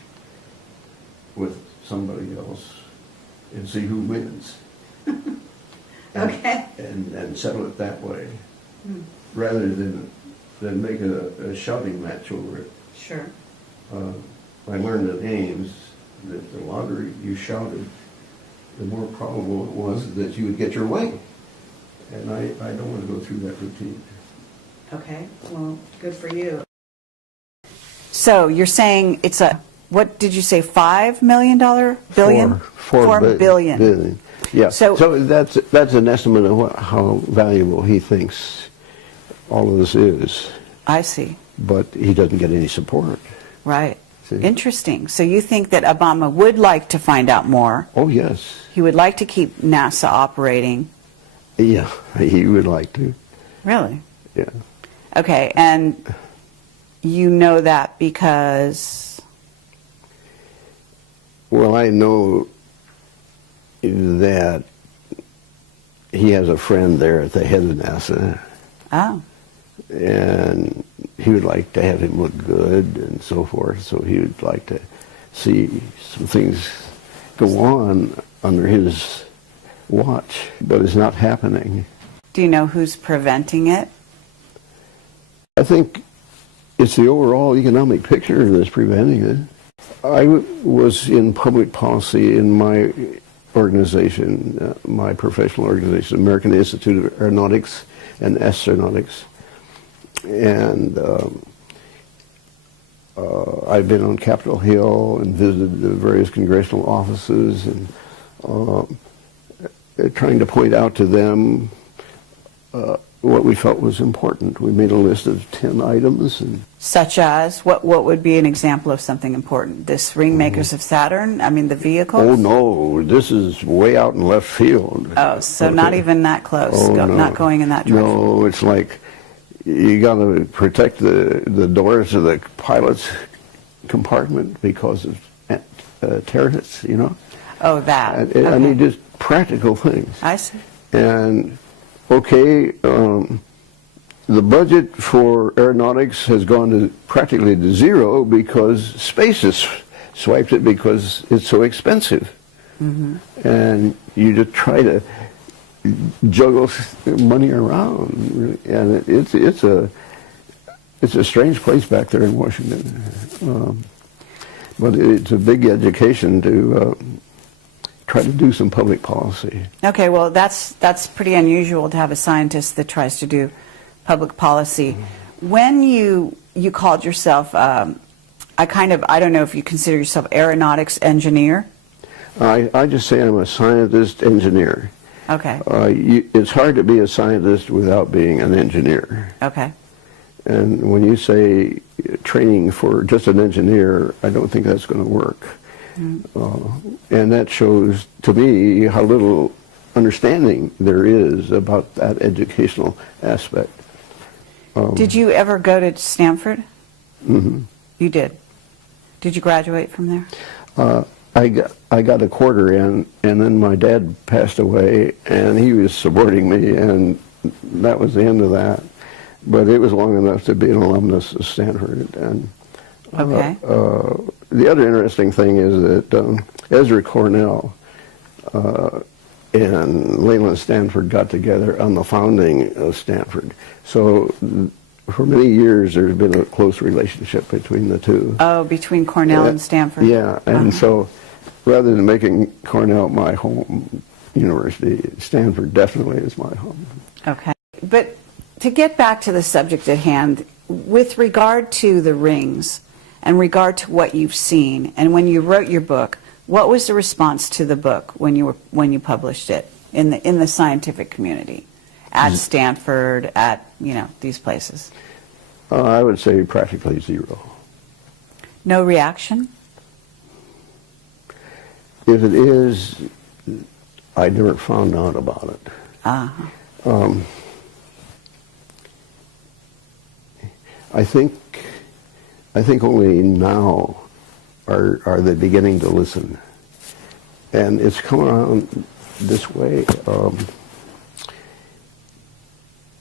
with somebody else and see who wins. Okay. And settle it that way, rather than make a shouting match over it. Sure. I learned at Ames that the longer you shouted, the more probable it was that you would get your way. And I don't want to go through that routine. Okay. Well, good for you. So you're saying it's what did you say, $5 million? Billion? $4 billion. Yeah. So that's an estimate of how valuable he thinks all of this is. I see. But he doesn't get any support. Right. See? Interesting. So you think that Obama would like to find out more? Oh, yes. He would like to keep NASA operating? Yeah, he would like to. Really? Yeah. Okay, and you know that because? Well, I know that he has a friend there at the head of NASA. Oh. And he would like to have him look good and so forth, so he would like to see some things go on under his watch, but it's not happening. Do you know who's preventing it? I think it's the overall economic picture that's preventing it. I was in public policy in my organization, my professional organization, American Institute of Aeronautics and Astronautics. And I've been on Capitol Hill and visited the various congressional offices and trying to point out to them what we felt was important. We made a list of 10 items. And such as? What would be an example of something important? This Ringmakers of Saturn? I mean, the vehicles? Oh, no, this is way out in left field. Oh, so okay. Not even that close, Oh, no. Not going in that direction. No, it's like you got to protect the doors of the pilot's compartment because of terrorists, you know? Oh, that. Okay. I mean, just practical things. I see. And, okay, the budget for aeronautics has gone to practically to zero because space has swiped it because it's so expensive. Mm-hmm. And you just try to juggle money around, and it's a strange place back there in Washington. But it's a big education to try to do some public policy. Okay, well, that's pretty unusual to have a scientist that tries to do public policy. When you called yourself, I don't know if you consider yourself aeronautics engineer? I just say I'm a scientist engineer. Okay. It's hard to be a scientist without being an engineer. Okay. And when you say training for just an engineer, I don't think that's going to work. And that shows to me how little understanding there is about that educational aspect. Did you ever go to Stanford? Mm-hmm. You did. Did you graduate from there? I got a quarter in, and then my dad passed away, and he was supporting me, and that was the end of that. But it was long enough to be an alumnus of Stanford. And okay. The other interesting thing is that Ezra Cornell and Leland Stanford got together on the founding of Stanford. So for many years there's been a close relationship between the two. Oh, between Cornell and Stanford. Yeah, and so rather than making Cornell my home university, Stanford definitely is my home. Okay. But to get back to the subject at hand, with regard to the rings and regard to what you've seen, and when you wrote your book, what was the response to the book when you published it in the scientific community, at Stanford, at these places? I would say practically zero. No reaction? If it is, I never found out about it. Uh-huh. I think only now are they beginning to listen, and it's come around this way.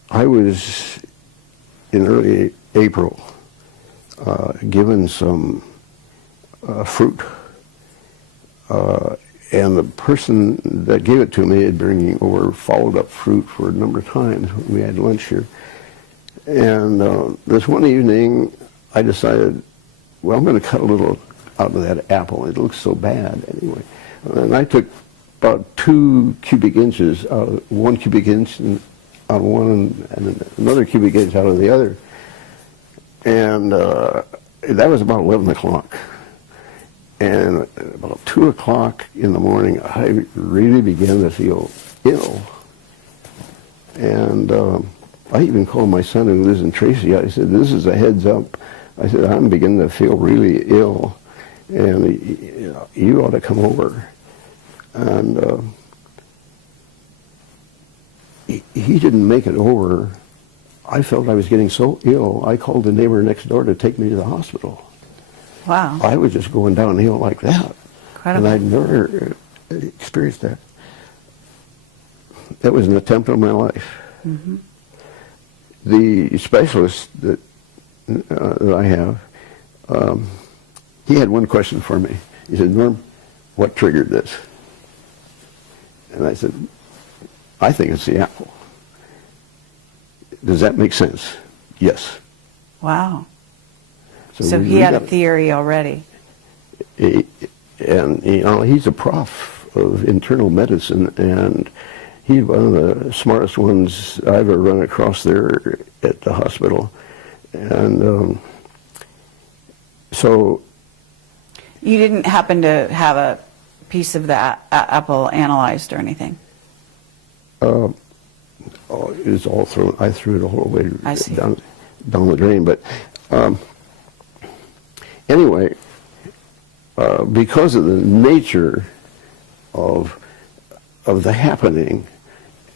I was in early April given some fruit, and the person that gave it to me had bringing over followed up fruit for a number of times when we had lunch here. And this one evening, I decided, well, I'm going to cut a little out of that apple. It looks so bad anyway. And I took about 2 cubic inches out of 1 cubic inch out of one and another cubic inch out of the other. And that was about 11 o'clock. And about 2 o'clock in the morning, I really began to feel ill. And I even called my son who lives in Tracy. I said, this is a heads up. I said, I'm beginning to feel really ill. and you ought to come over. And he didn't make it over. I felt I was getting so ill, I called the neighbor next door to take me to the hospital. Wow. I was just going downhill like that. Incredible. And I'd never experienced that. That was an attempt on my life. Mm-hmm. The specialist that I have, he had one question for me. He said, Norm, what triggered this? And I said, I think it's the apple. Does that make sense? Yes. Wow. So he had a theory already. And he's a prof of internal medicine, and he's one of the smartest ones I've ever run across there at the hospital. And so... You didn't happen to have a piece of the apple analyzed or anything? Oh, it was all thrown. I threw it all the way down the drain. But anyway, because of the nature of the happening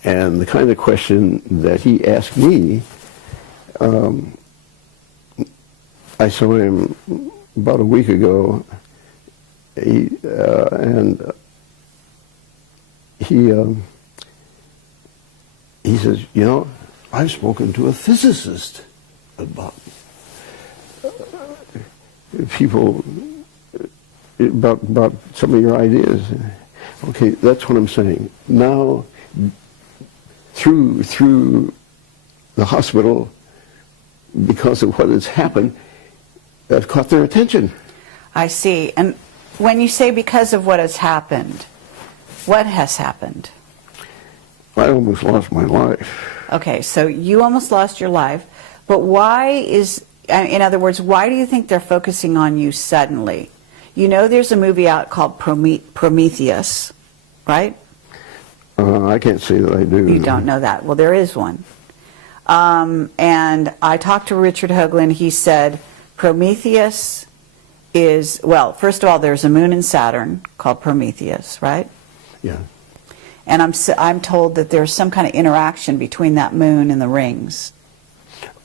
and the kind of question that he asked me, I saw him about a week ago, he says, you know, I've spoken to a physicist about people, about some of your ideas. Okay, that's what I'm saying. Now, through the hospital, because of what has happened, I've caught their attention. I see. And when you say because of what has happened, what has happened? I almost lost my life. Okay, so you almost lost your life, but why is, in other words, why do you think they're focusing on you suddenly? You know there's a movie out called Prometheus, right? I can't say that I do. You don't know that. Well, there is one. And I talked to Richard Hoagland. He said Prometheus is, well, first of all, there's a moon in Saturn called Prometheus, right? Yeah. And I'm told that there's some kind of interaction between that moon and the rings.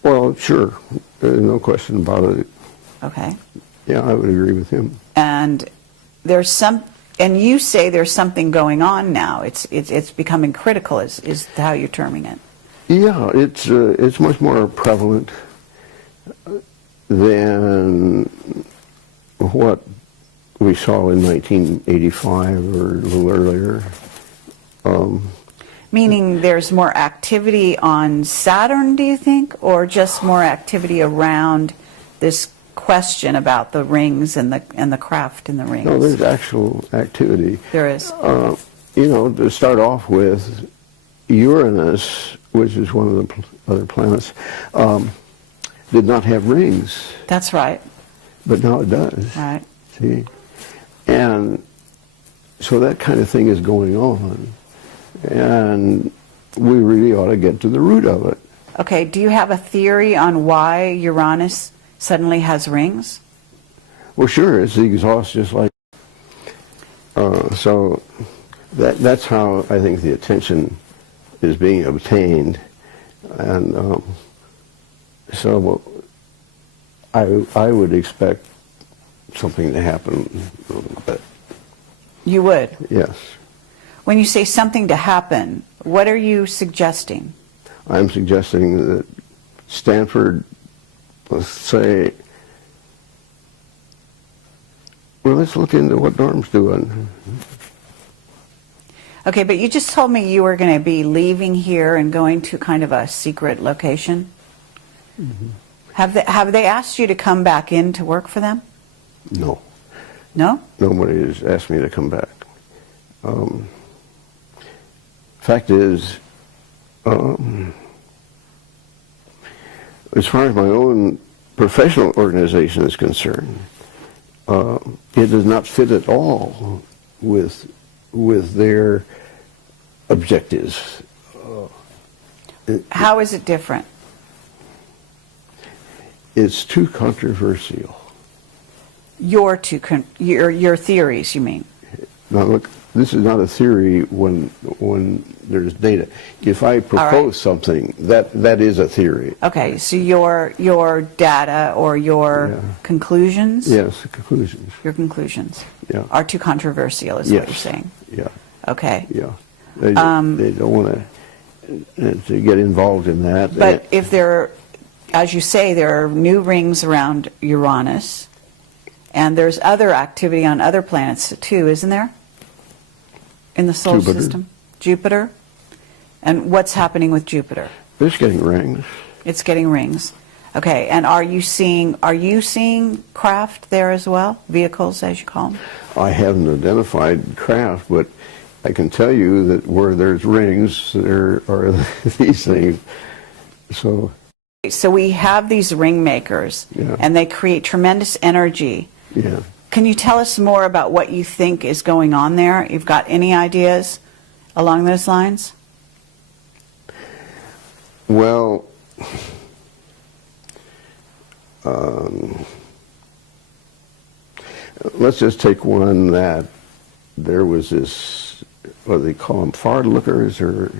Well, sure. There's no question about it. Okay. Yeah, I would agree with him. And and you say there's something going on now. It's becoming critical, is how you're terming it. Yeah, it's much more prevalent than what we saw in 1985 or a little earlier. Meaning there's more activity on Saturn, do you think, or just more activity around this question about the rings and the craft in the rings? No, there's actual activity. There is. You know, to start off with, Uranus, which is one of the other planets, did not have rings. That's right. But now it does. Right. See? And so that kind of thing is going on. And we really ought to get to the root of it. Okay, do you have a theory on why Uranus suddenly has rings? Well, sure, it's the exhaust just like... so that's how I think the attention is being obtained. And so I would expect something to happen a little bit. You would? Yes. When you say something to happen, what are you suggesting? I'm suggesting that Stanford, let's say, well, let's look into what Norm's doing. Okay, but you just told me you were going to be leaving here and going to kind of a secret location. Mm-hmm. Have they asked you to come back in to work for them? No. No? Nobody has asked me to come back. Fact is, as far as my own professional organization is concerned, it does not fit at all with their objectives. How is it different? It's too controversial. your theories, you mean? Now look, this is not a theory when there's data. If I propose something, that is a theory. Okay, so your data or your conclusions? Yes, conclusions. Your conclusions Yeah. are too controversial, is what you're saying. Yeah. Okay. Yeah. They don't want to get involved in that. But if there, as you say, there are new rings around Uranus, and there's other activity on other planets too, isn't there? In the solar Jupiter. system? Jupiter? And what's happening with Jupiter? It's getting rings. It's getting rings. Okay, and are you seeing craft there as well? Vehicles, as you call them? I haven't identified craft, but I can tell you that where there's rings, there are these things. So we have these ring makers, and they create tremendous energy. Yeah. Can you tell us more about what you think is going on there? You've got any ideas along those lines? Well, let's just take one that there was this, what do they call them, far lookers, or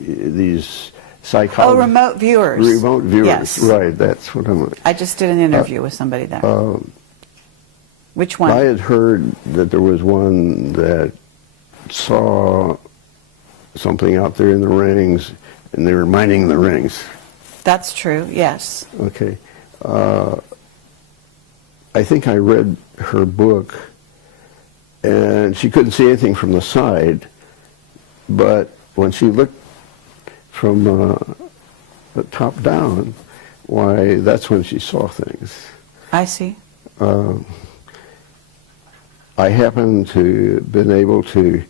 these psychologists? Oh, remote viewers. Remote viewers, yes. Right, that's what I'm... I just did an interview with somebody there. Which one? I had heard that there was one that saw something out there in the rings, and they were mining the rings. That's true, yes. Okay. I think I read her book, and she couldn't see anything from the side, but when she looked from the top down, why, that's when she saw things. I see. I happen to been able to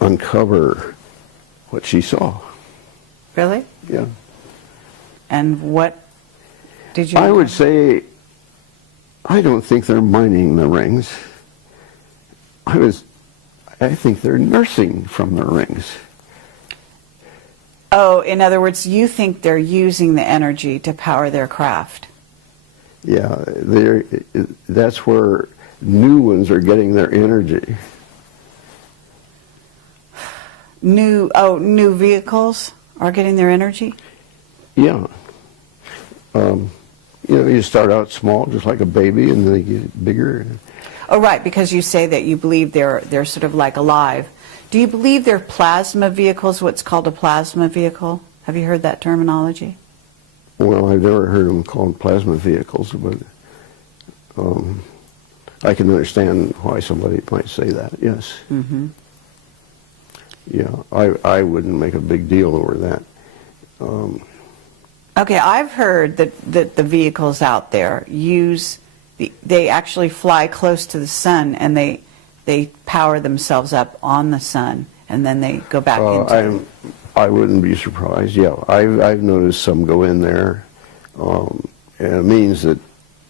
uncover what she saw. Really? Yeah. And what did you... I would say, I don't think they're mining the rings. I think they're nursing from the rings. Oh, in other words, you think they're using the energy to power their craft. Yeah, that's where new ones are getting their energy. New vehicles are getting their energy? Yeah. You start out small, just like a baby, and then they get bigger. Oh, right, because you say that you believe they're sort of like alive. Do you believe they're plasma vehicles, what's called a plasma vehicle? Have you heard that terminology? Well, I've never heard them called plasma vehicles, but I can understand why somebody might say that, yes. Mm-hmm. Yeah, I wouldn't make a big deal over that. Okay, I've heard that the vehicles out there they actually fly close to the sun, and they power themselves up on the sun, and then they go back into... I wouldn't be surprised. Yeah, I've noticed some go in there, and it means that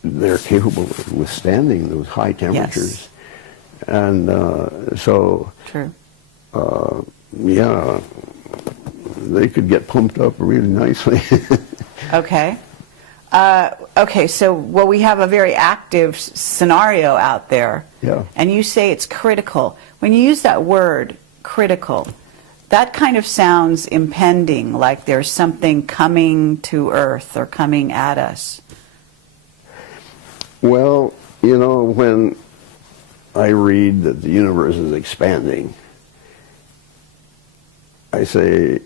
they're capable of withstanding those high temperatures. Yes. And so, true. Yeah, they could get pumped up really nicely. Okay. Okay, so, well, we have a very active scenario out there. Yeah. And you say it's critical. When you use that word, critical, that kind of sounds impending, like there's something coming to Earth or coming at us. Well, when I read that the universe is expanding, I say,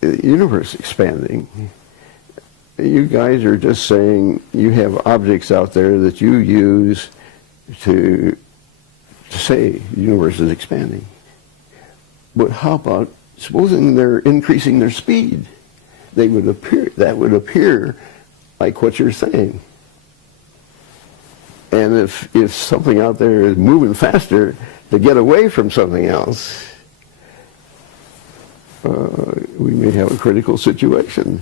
the universe is expanding. You guys are just saying you have objects out there that you use to say the universe is expanding. But how about supposing they're increasing their speed? That would appear like what you're saying. And if something out there is moving faster to get away from something else, we may have a critical situation.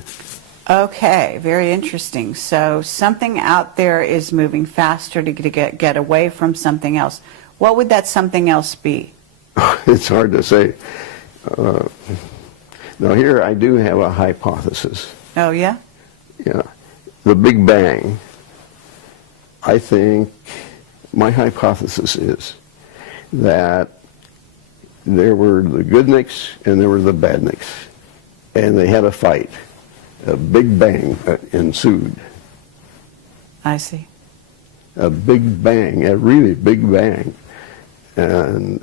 Okay, very interesting. So something out there is moving faster to get away from something else. What would that something else be? It's hard to say. Now here I do have a hypothesis. Oh, yeah? Yeah. the Big Bang, I think my hypothesis is that there were the good nicks and there were the bad nicks, and they had a fight. A Big Bang ensued. I see. A big bang, a really big bang. And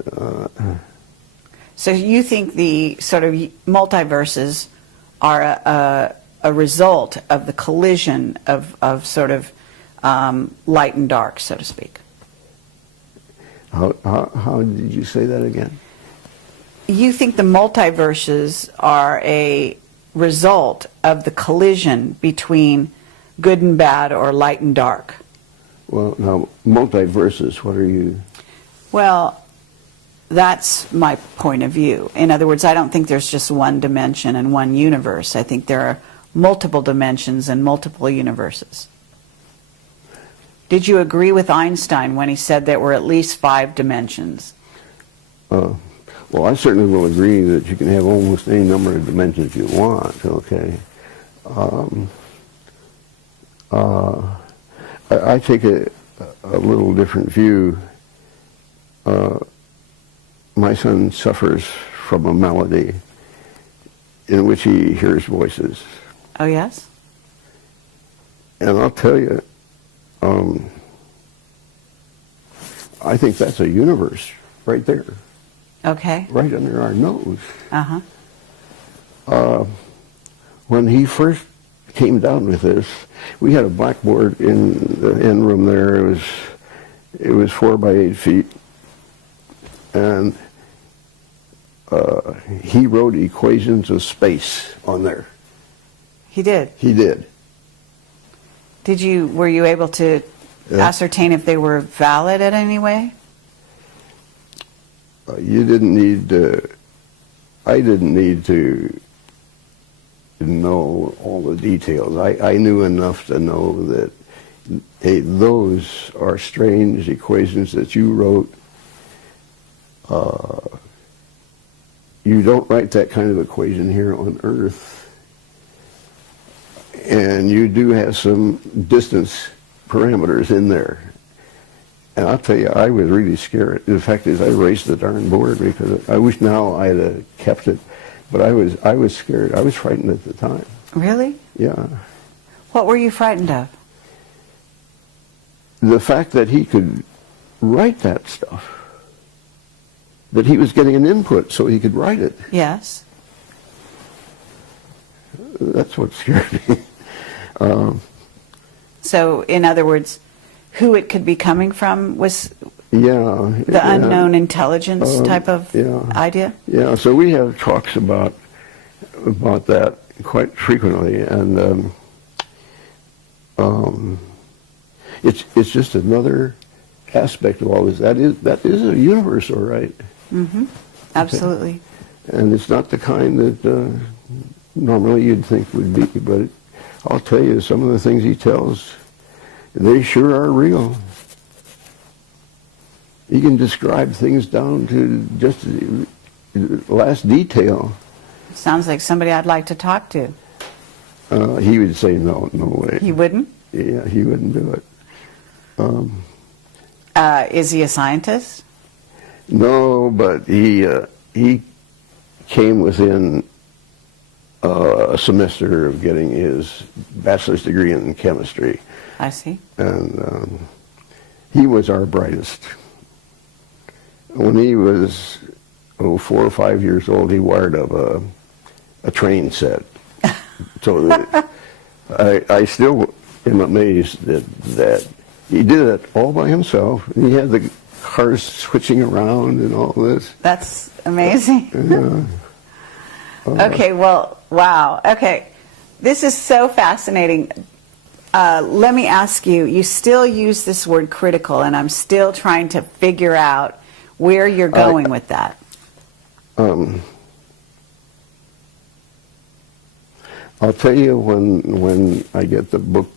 So you think the sort of multiverses are a result of the collision of sort of light and dark, so to speak? how did you say that again? You think the multiverses are a result of the collision between good and bad or light and dark? Well, now, multiverses, what are you? Well, that's my point of view. In other words, I don't think there's just one dimension and one universe. I think there are multiple dimensions and multiple universes. Did you agree with Einstein when he said there were at least 5 dimensions? Well, I certainly will agree that you can have almost any number of dimensions you want, okay? I take a little different view. My son suffers from a malady in which he hears voices. Oh, yes? And I'll tell you, I think that's a universe right there, Okay. right under our nose. Uh-huh. When he first came down with this, we had a blackboard in the end room there. It was 4 by 8 feet, and he wrote equations of space on there. He did. He did. Were you able to ascertain if they were valid in any way? You didn't need I didn't need to know all the details. I knew enough to know that, hey, those are strange equations that you wrote. You don't write that kind of equation here on Earth. And you do have some distance parameters in there. And I'll tell you, I was really scared. The fact is, I erased the darn board because I wish now I'd have kept it. But I was scared. I was frightened at the time. Really? Yeah. What were you frightened of? The fact that he could write that stuff. That he was getting an input so he could write it. Yes. That's what scared me. So, in other words, who it could be coming from was the unknown intelligence type of idea? Yeah, so we have talks about that quite frequently, and it's just another aspect of all this. That is a universe, all right. Mm-hmm. Absolutely. Okay. And it's not the kind that normally you'd think would be, but I'll tell you, some of the things he tells, they sure are real. He can describe things down to just the last detail. Sounds like somebody I'd like to talk to. He would say no way. He wouldn't? Yeah, he wouldn't do it. Is he a scientist? No, but he came within a semester of getting his bachelor's degree in chemistry. I see. And he was our brightest. When he was 4 or 5 years old, he wired up a train set. So that I still am amazed that he did it all by himself. He had the cars switching around and all this. That's amazing. Okay, well, wow. Okay, this is so fascinating. Let me ask you, you still use this word critical, and I'm still trying to figure out where you're going with that. I'll tell you when I get the book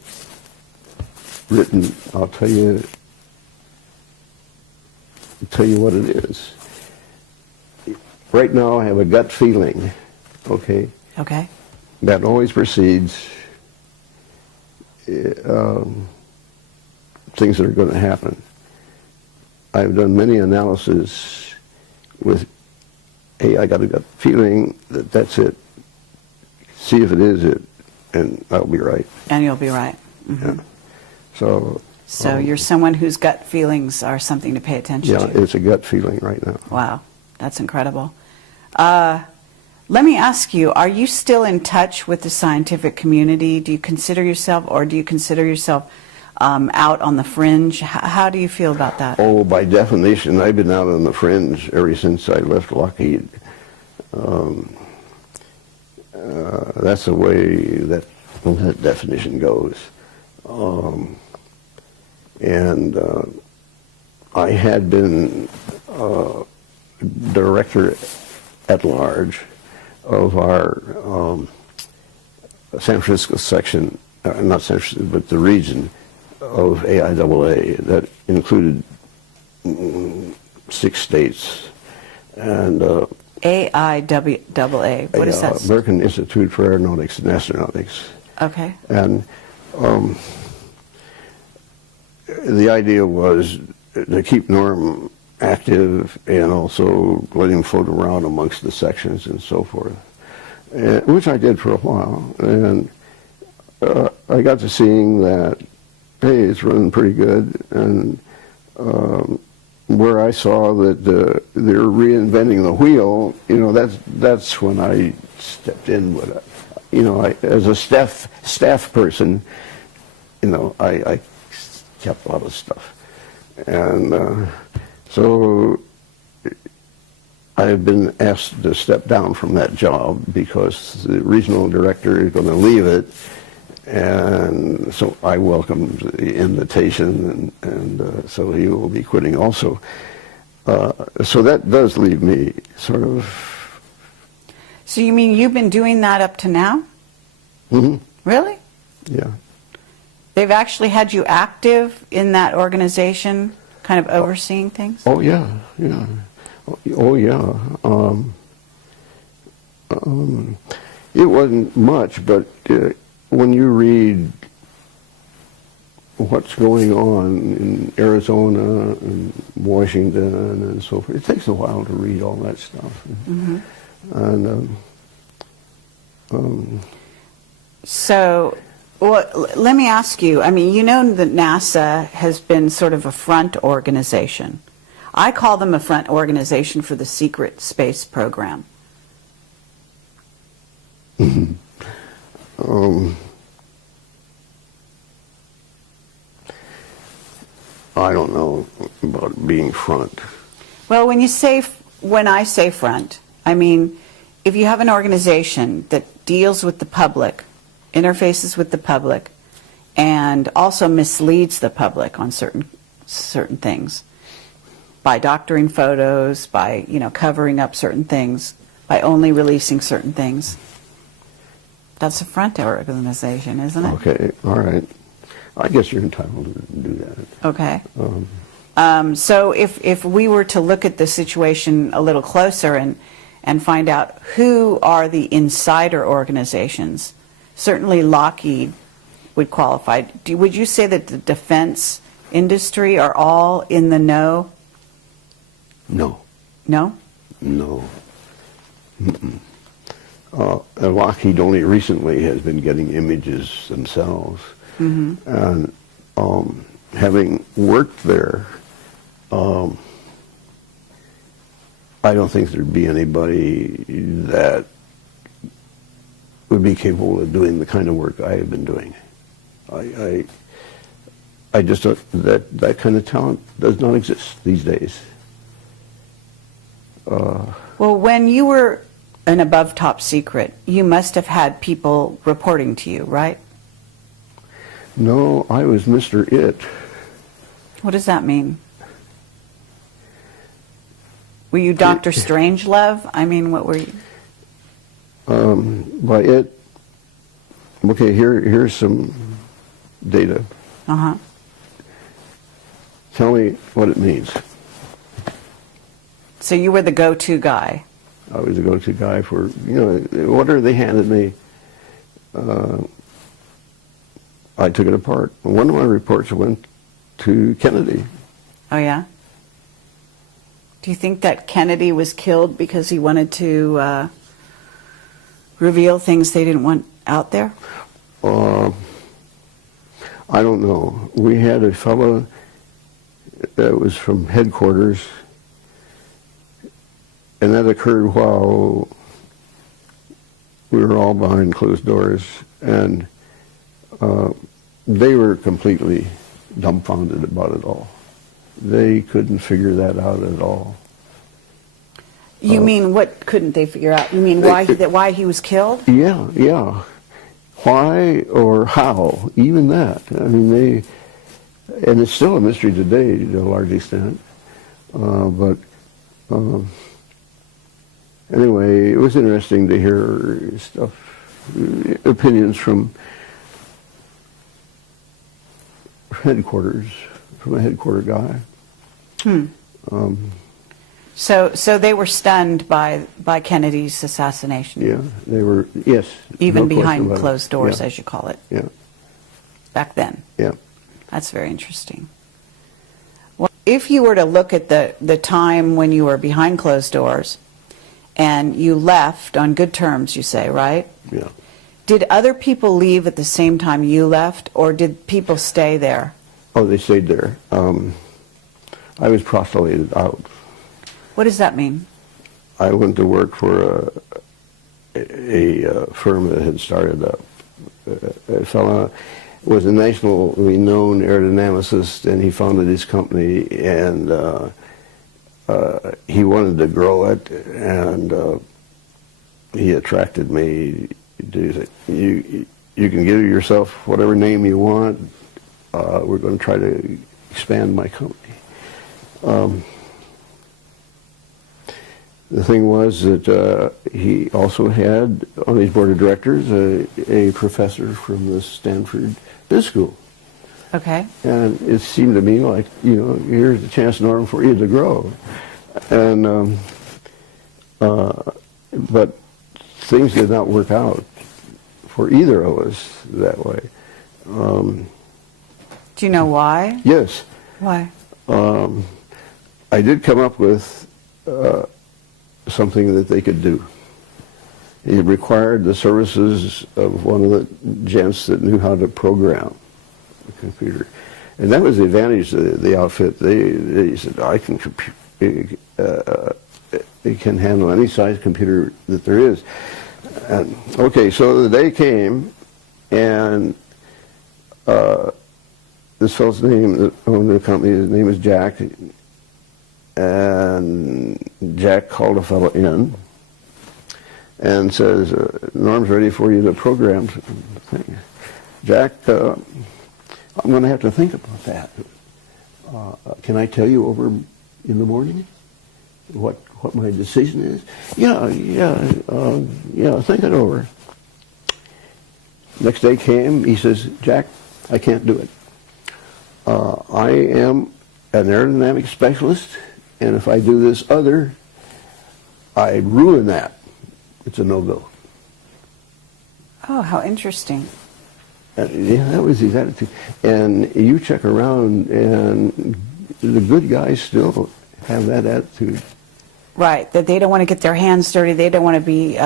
written, I'll tell you what it is. Right now I have a gut feeling, okay? Okay. That always precedes things that are going to happen. I've done many analyses with, hey, I got a gut feeling that that's it. See if it is it, and I'll be right. And you'll be right. Mm-hmm. Yeah. So you're someone whose gut feelings are something to pay attention yeah, to. it's a gut feeling right now. Wow, that's incredible. Let me ask you, are you still in touch with the scientific community? Do you consider yourself, or do you consider yourself out on the fringe? How do you feel about that? Oh, by definition, I've been out on the fringe ever since I left Lockheed. That's the way that definition goes. And I had been director at large of our San Francisco section, not San Francisco, but the region of AIAA that included 6 states. And AIAA, what is that? American Institute for Aeronautics and Astronautics. Okay. And the idea was to keep Norm active and also let him float around amongst the sections and so forth, which I did for a while. And I got to seeing that, hey, it's running pretty good. And where I saw that they're reinventing the wheel, you know, that's when I stepped in with it. You know, as a staff person, you know, I kept a lot of stuff. And so I've been asked to step down from that job because the regional director is going to leave it. And so I welcomed the invitation, and so he will be quitting also. So that does leave me sort of... So you mean you've been doing that up to now? Mm-hmm. Really? Yeah. They've actually had you active in that organization, kind of overseeing things? Oh, yeah, yeah. Oh, yeah. It wasn't much, but when you read what's going on in Arizona and Washington and so forth, it takes a while to read all that stuff. Mm-hmm. And so, well, let me ask you, I mean, you know that NASA has been sort of a front organization. I call them a front organization for the secret space program. I don't know about being front. Well, when I say front, I mean, if you have an organization that deals with the public, interfaces with the public, and also misleads the public on certain things, by doctoring photos, by, you know, covering up certain things, by only releasing certain things, that's a front organization, isn't it? Okay, all right. I guess you're entitled to do that. Okay. So if we were to look at the situation a little closer and find out who are the insider organizations, certainly Lockheed would qualify. Would you say that the defense industry are all in the know? No. No? No. Lockheed only recently has been getting images themselves. Mm-hmm. And having worked there, I don't think there'd be anybody that would be capable of doing the kind of work I have been doing. I just don't, that kind of talent does not exist these days. Well, when you were an above top secret, you must have had people reporting to you, right? No, I was Mr. It. What does that mean? Were you Dr. Strangelove? I mean, what were you? By it, okay, here's some data. Uh-huh. Tell me what it means. So you were the go-to guy. I was the go-to guy for, you know, whatever they handed me, I took it apart. One of my reports went to Kennedy. Oh, yeah? Do you think that Kennedy was killed because he wanted to reveal things they didn't want out there? I don't know. We had a fellow that was from headquarters, and that occurred while we were all behind closed doors, and they were completely dumbfounded about it all. They couldn't figure that out at all. You mean, what couldn't they figure out? You mean why he was killed? Yeah, yeah. Why or how, even that. I mean, and it's still a mystery today to a large extent. But anyway, it was interesting to hear stuff, opinions from headquarters, from a headquarter guy. So they were stunned by Kennedy's assassination. Yeah, they were, yes. Even no behind closed doors, yeah. as you call it. Yeah. Back then. Yeah. That's very interesting. Well, if you were to look at the time when you were behind closed doors and you left on good terms, you say, right? Yeah. Did other people leave at the same time you left, or did people stay there? Oh, they stayed there. I was proselyted out. What does that mean? I went to work for a firm that had started up. A fellow was a nationally known aerodynamicist, and he founded his company, and he wanted to grow it, and he attracted me. You can give yourself whatever name you want. We're going to try to expand my company. The thing was that he also had on his board of directors a professor from the Stanford Biz School. Okay. And it seemed to me like, you know, here's a chance, Norm, for you to grow. And but things did not work out for either of us that way. Do you know why? Yes. Why? I did come up with something that they could do. It required the services of one of the gents that knew how to program the computer. And that was the advantage of the outfit. They said, I can it can handle any size computer that there is. And, okay, so the day came, and this fellow's name that owned the company, his name was Jack, and Jack called a fellow in and says, Norm's ready for you to program things. Jack, I'm going to have to think about that. Can I tell you over in the morning what my decision is? Yeah, think it over. Next day came, he says, Jack, I can't do it. I am an aerodynamic specialist, and if I do this other, I ruin that. It's a no-go. Oh, how interesting. Yeah, that was his attitude. And you check around, and the good guys still have that attitude. Right, that they don't want to get their hands dirty. They don't want to be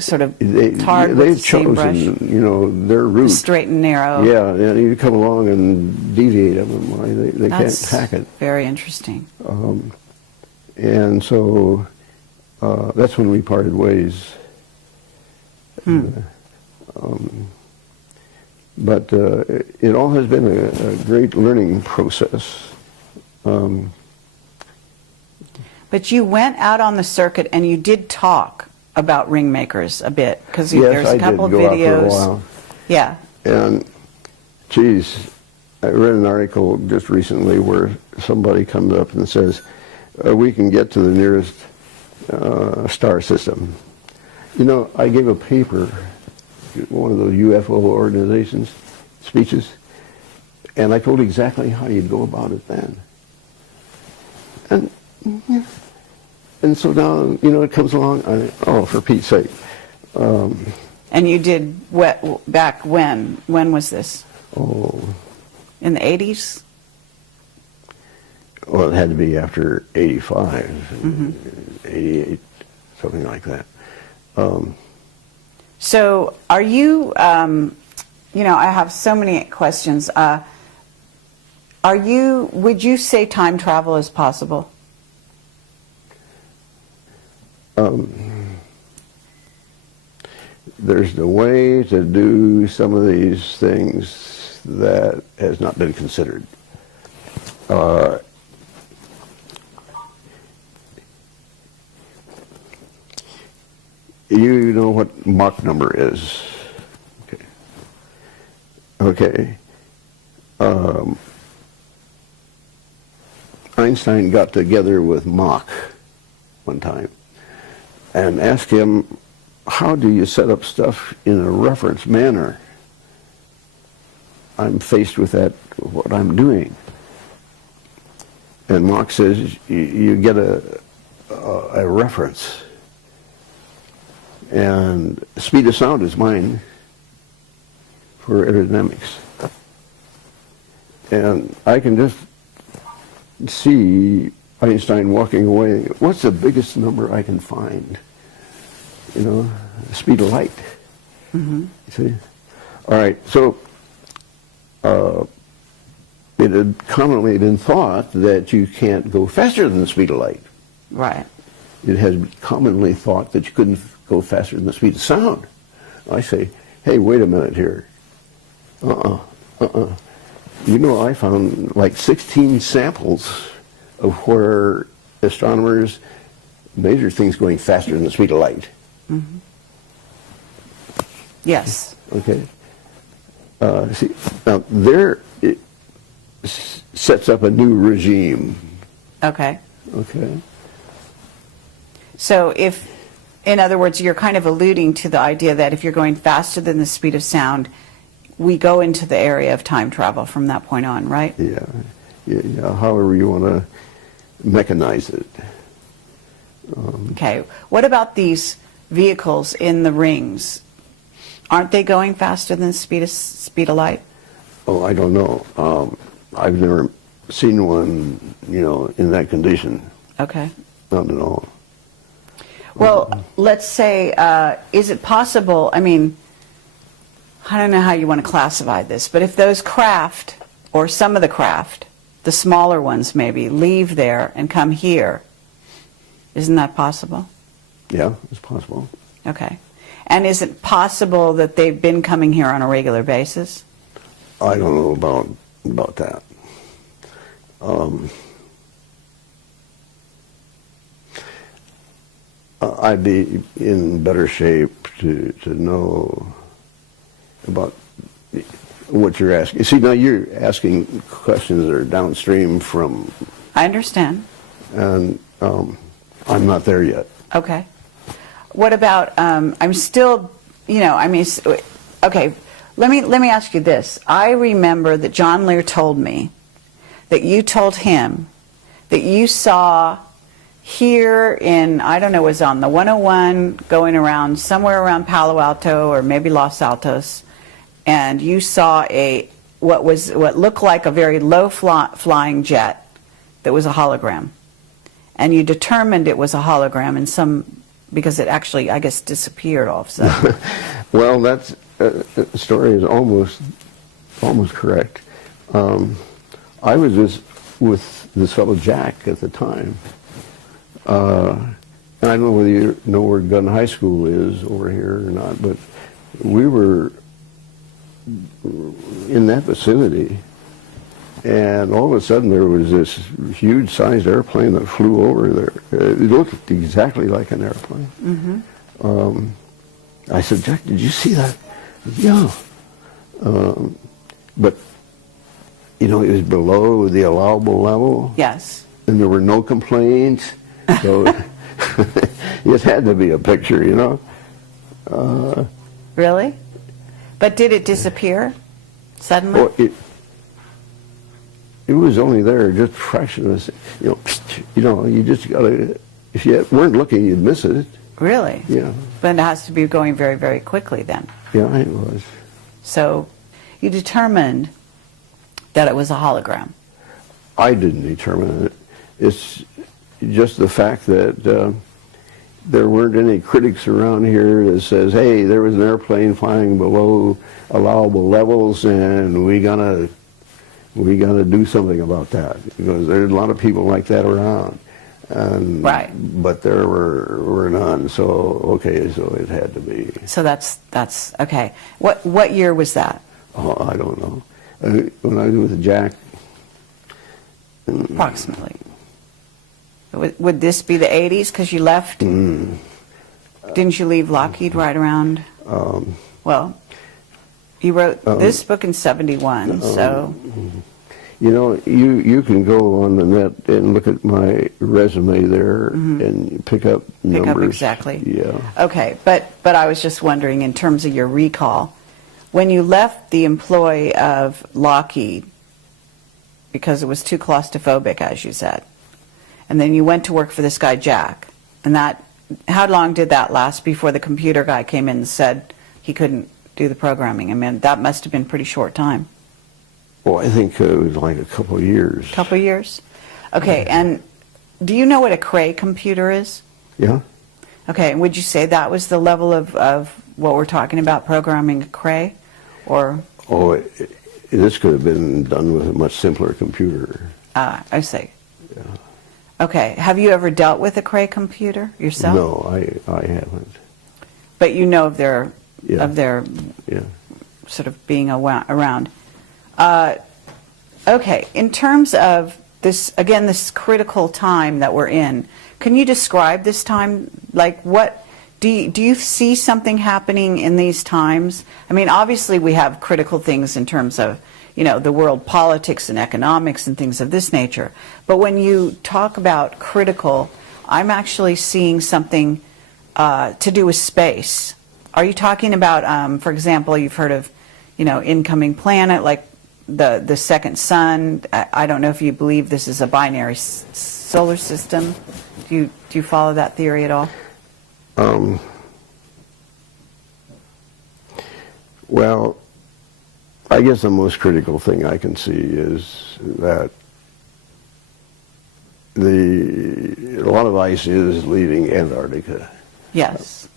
sort of tarred with the same brush. They've chosen, you know, their route. Straight and narrow. Yeah, and you come along and deviate them. They can't hack it. Very interesting. And so that's when we parted ways. But it all has been a great learning process. But you went out on the circuit and you did talk about Ringmakers a bit, because Yes, there's a couple of videos. Out for a while. Yeah. And, geez, I read an article just recently where somebody comes up and says, we can get to the nearest star system. You know, I gave a paper, one of those UFO organizations, speeches, and I told exactly how you'd go about it then. And so now, you know, it comes along, oh, for Pete's sake. And you did back when? When was this? Oh, In the 80s? well, it had to be after 85, 88, something like that. So are you, you know, I have so many questions. Would you say time travel is possible? There's a way to do some of these things that has not been considered. You know what Mach number is? Okay. Okay. Einstein got together with Mach one time and asked him, how do you set up stuff in a reference manner? I'm faced with that, what I'm doing. And Mach says, you get a reference. And speed of sound is mine for aerodynamics. And I can just see Einstein walking away. What's the biggest number I can find? You know, the speed of light. See? All right, so it had commonly been thought that you can't go faster than the speed of light. Right. It has been commonly thought that you couldn't go faster than the speed of sound. I say, hey, wait a minute here. You know, I found like 16 samples of where astronomers measure things going faster than the speed of light. Yes. Okay. See, now there it sets up a new regime. Okay. Okay. So if, in other words, you're kind of alluding to the idea that if you're going faster than the speed of sound, we go into the area of time travel from that point on, right? Yeah. Yeah. However you want to mechanize it. Okay. What about these vehicles in the rings? Aren't they going faster than the speed of light? Oh, I don't know. I've never seen one, you know, in that condition. Okay. Not at all. Well, let's say, is it possible, I mean, I don't know how you want to classify this, but if those craft, or some of the craft, the smaller ones maybe, leave there and come here, isn't that possible? Yeah, it's possible. Okay. And is it possible that they've been coming here on a regular basis? I don't know about that. I'd be in better shape to know about what you're asking. See, now you're asking questions that are downstream from... I understand. And I'm not there yet. Okay. What about, I'm still, you know, I mean, okay, let me ask you this. I remember that John Lear told me that you told him that you saw here in, I don't know, it was on the 101 going around somewhere around Palo Alto or maybe Los Altos, and you saw what looked like a very low flying jet that was a hologram. And you determined it was a hologram in some, because it actually, I guess, disappeared all of a sudden. Well, that story is almost correct. I was with this fellow Jack at the time. And I don't know whether you know where Gun High School is over here or not, but we were in that vicinity. And all of a sudden there was this huge-sized airplane that flew over there. It looked exactly like an airplane. I said, Jack, did you see that? Yeah. But, you know, it was below the allowable level. Yes. And there were no complaints. So it had to be a picture, you know. Really? But did it disappear suddenly? Well, it was only there just a fraction of a second. You know, you just gotta, if you weren't looking, you'd miss it. Really? Yeah. But it has to be going very, very quickly then. Yeah, it was. So you determined that it was a hologram? I didn't determine it. It's just the fact that there weren't any critics around here that says, hey, there was an airplane flying below allowable levels and we gotta do something about that, because there's a lot of people like that around. And, right. But there were none, so okay, so it had to be. So that's okay. What year was that? Oh, I don't know. When I was with Jack. Approximately. Would this be the 80s? Because you left. Didn't you leave Lockheed right around? Well, you wrote this book in '71, so. You know, you can go on the net and look at my resume there and pick up numbers. Pick up exactly. Yeah. Okay, but I was just wondering, in terms of your recall, when you left the employ of Lockheed, because it was too claustrophobic, as you said, and then you went to work for this guy Jack, and that, how long did that last before the computer guy came in and said he couldn't do the programming? I mean, that must have been a pretty short time. Well, I think it was like a couple of years. Couple of years? Okay, and do you know what a Cray computer is? Yeah. Okay, and would you say that was the level of what we're talking about, programming a Cray? Or? Oh, this could have been done with a much simpler computer. I see. Yeah. Okay, have you ever dealt with a Cray computer yourself? No, I haven't. But you know of their, Yeah. Yeah. Sort of being around. Okay, in terms of this, again, this critical time that we're in, can you describe this time? Like, what do you see something happening in these times? I mean, obviously we have critical things in terms of, you know, the world politics and economics and things of this nature. But when you talk about critical, I'm actually seeing something to do with space. Are you talking about, for example, you've heard of, you know, incoming planet, like the second sun? I don't know if you believe this is a binary solar system. Do you follow that theory at all? Well, I guess the most critical thing I can see is that a lot of ice is leaving Antarctica. Yes.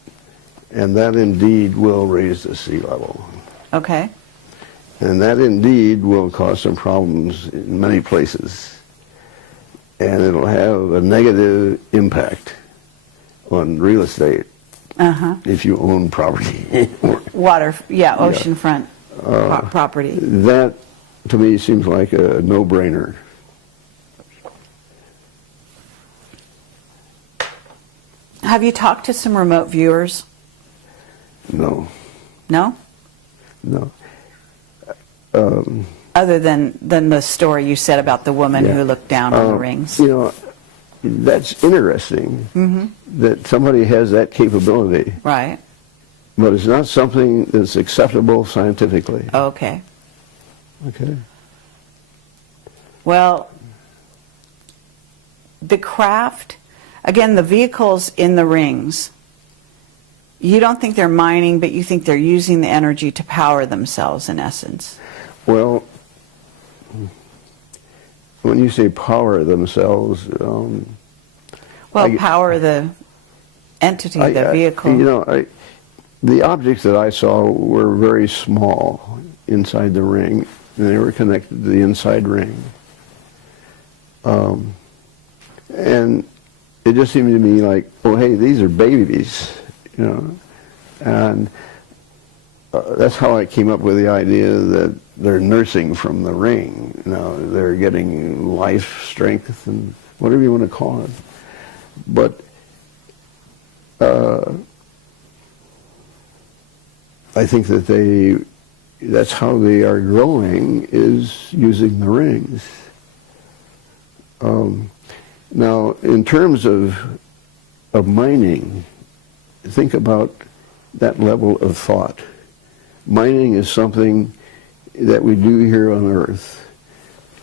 And that indeed will raise the sea level. Okay. And that indeed will cause some problems in many places. And it'll have a negative impact on real estate if you own property. Water, yeah, oceanfront property. That, to me, seems like a no-brainer. Have you talked to some remote viewers? No. No? No. Other than the story you said about the woman Yeah. who looked down on the rings. You know, that's interesting that somebody has that capability. Right. But it's not something that's acceptable scientifically. Okay. Okay. Well, the craft, again, the vehicles in the rings, you don't think they're mining, but you think they're using the energy to power themselves, in essence. Well, when you say power themselves, power the entity, the vehicle. You know, the objects that I saw were very small inside the ring, and they were connected to the inside ring. And it just seemed to me like, oh, hey, these are babies, you know. And that's how I came up with the idea that they're nursing from the ring. You know, they're getting life, strength, and whatever you want to call it. But I think that that's how they are growing, is using the rings. Now, in terms of mining, think about that level of thought. Mining is something that we do here on Earth.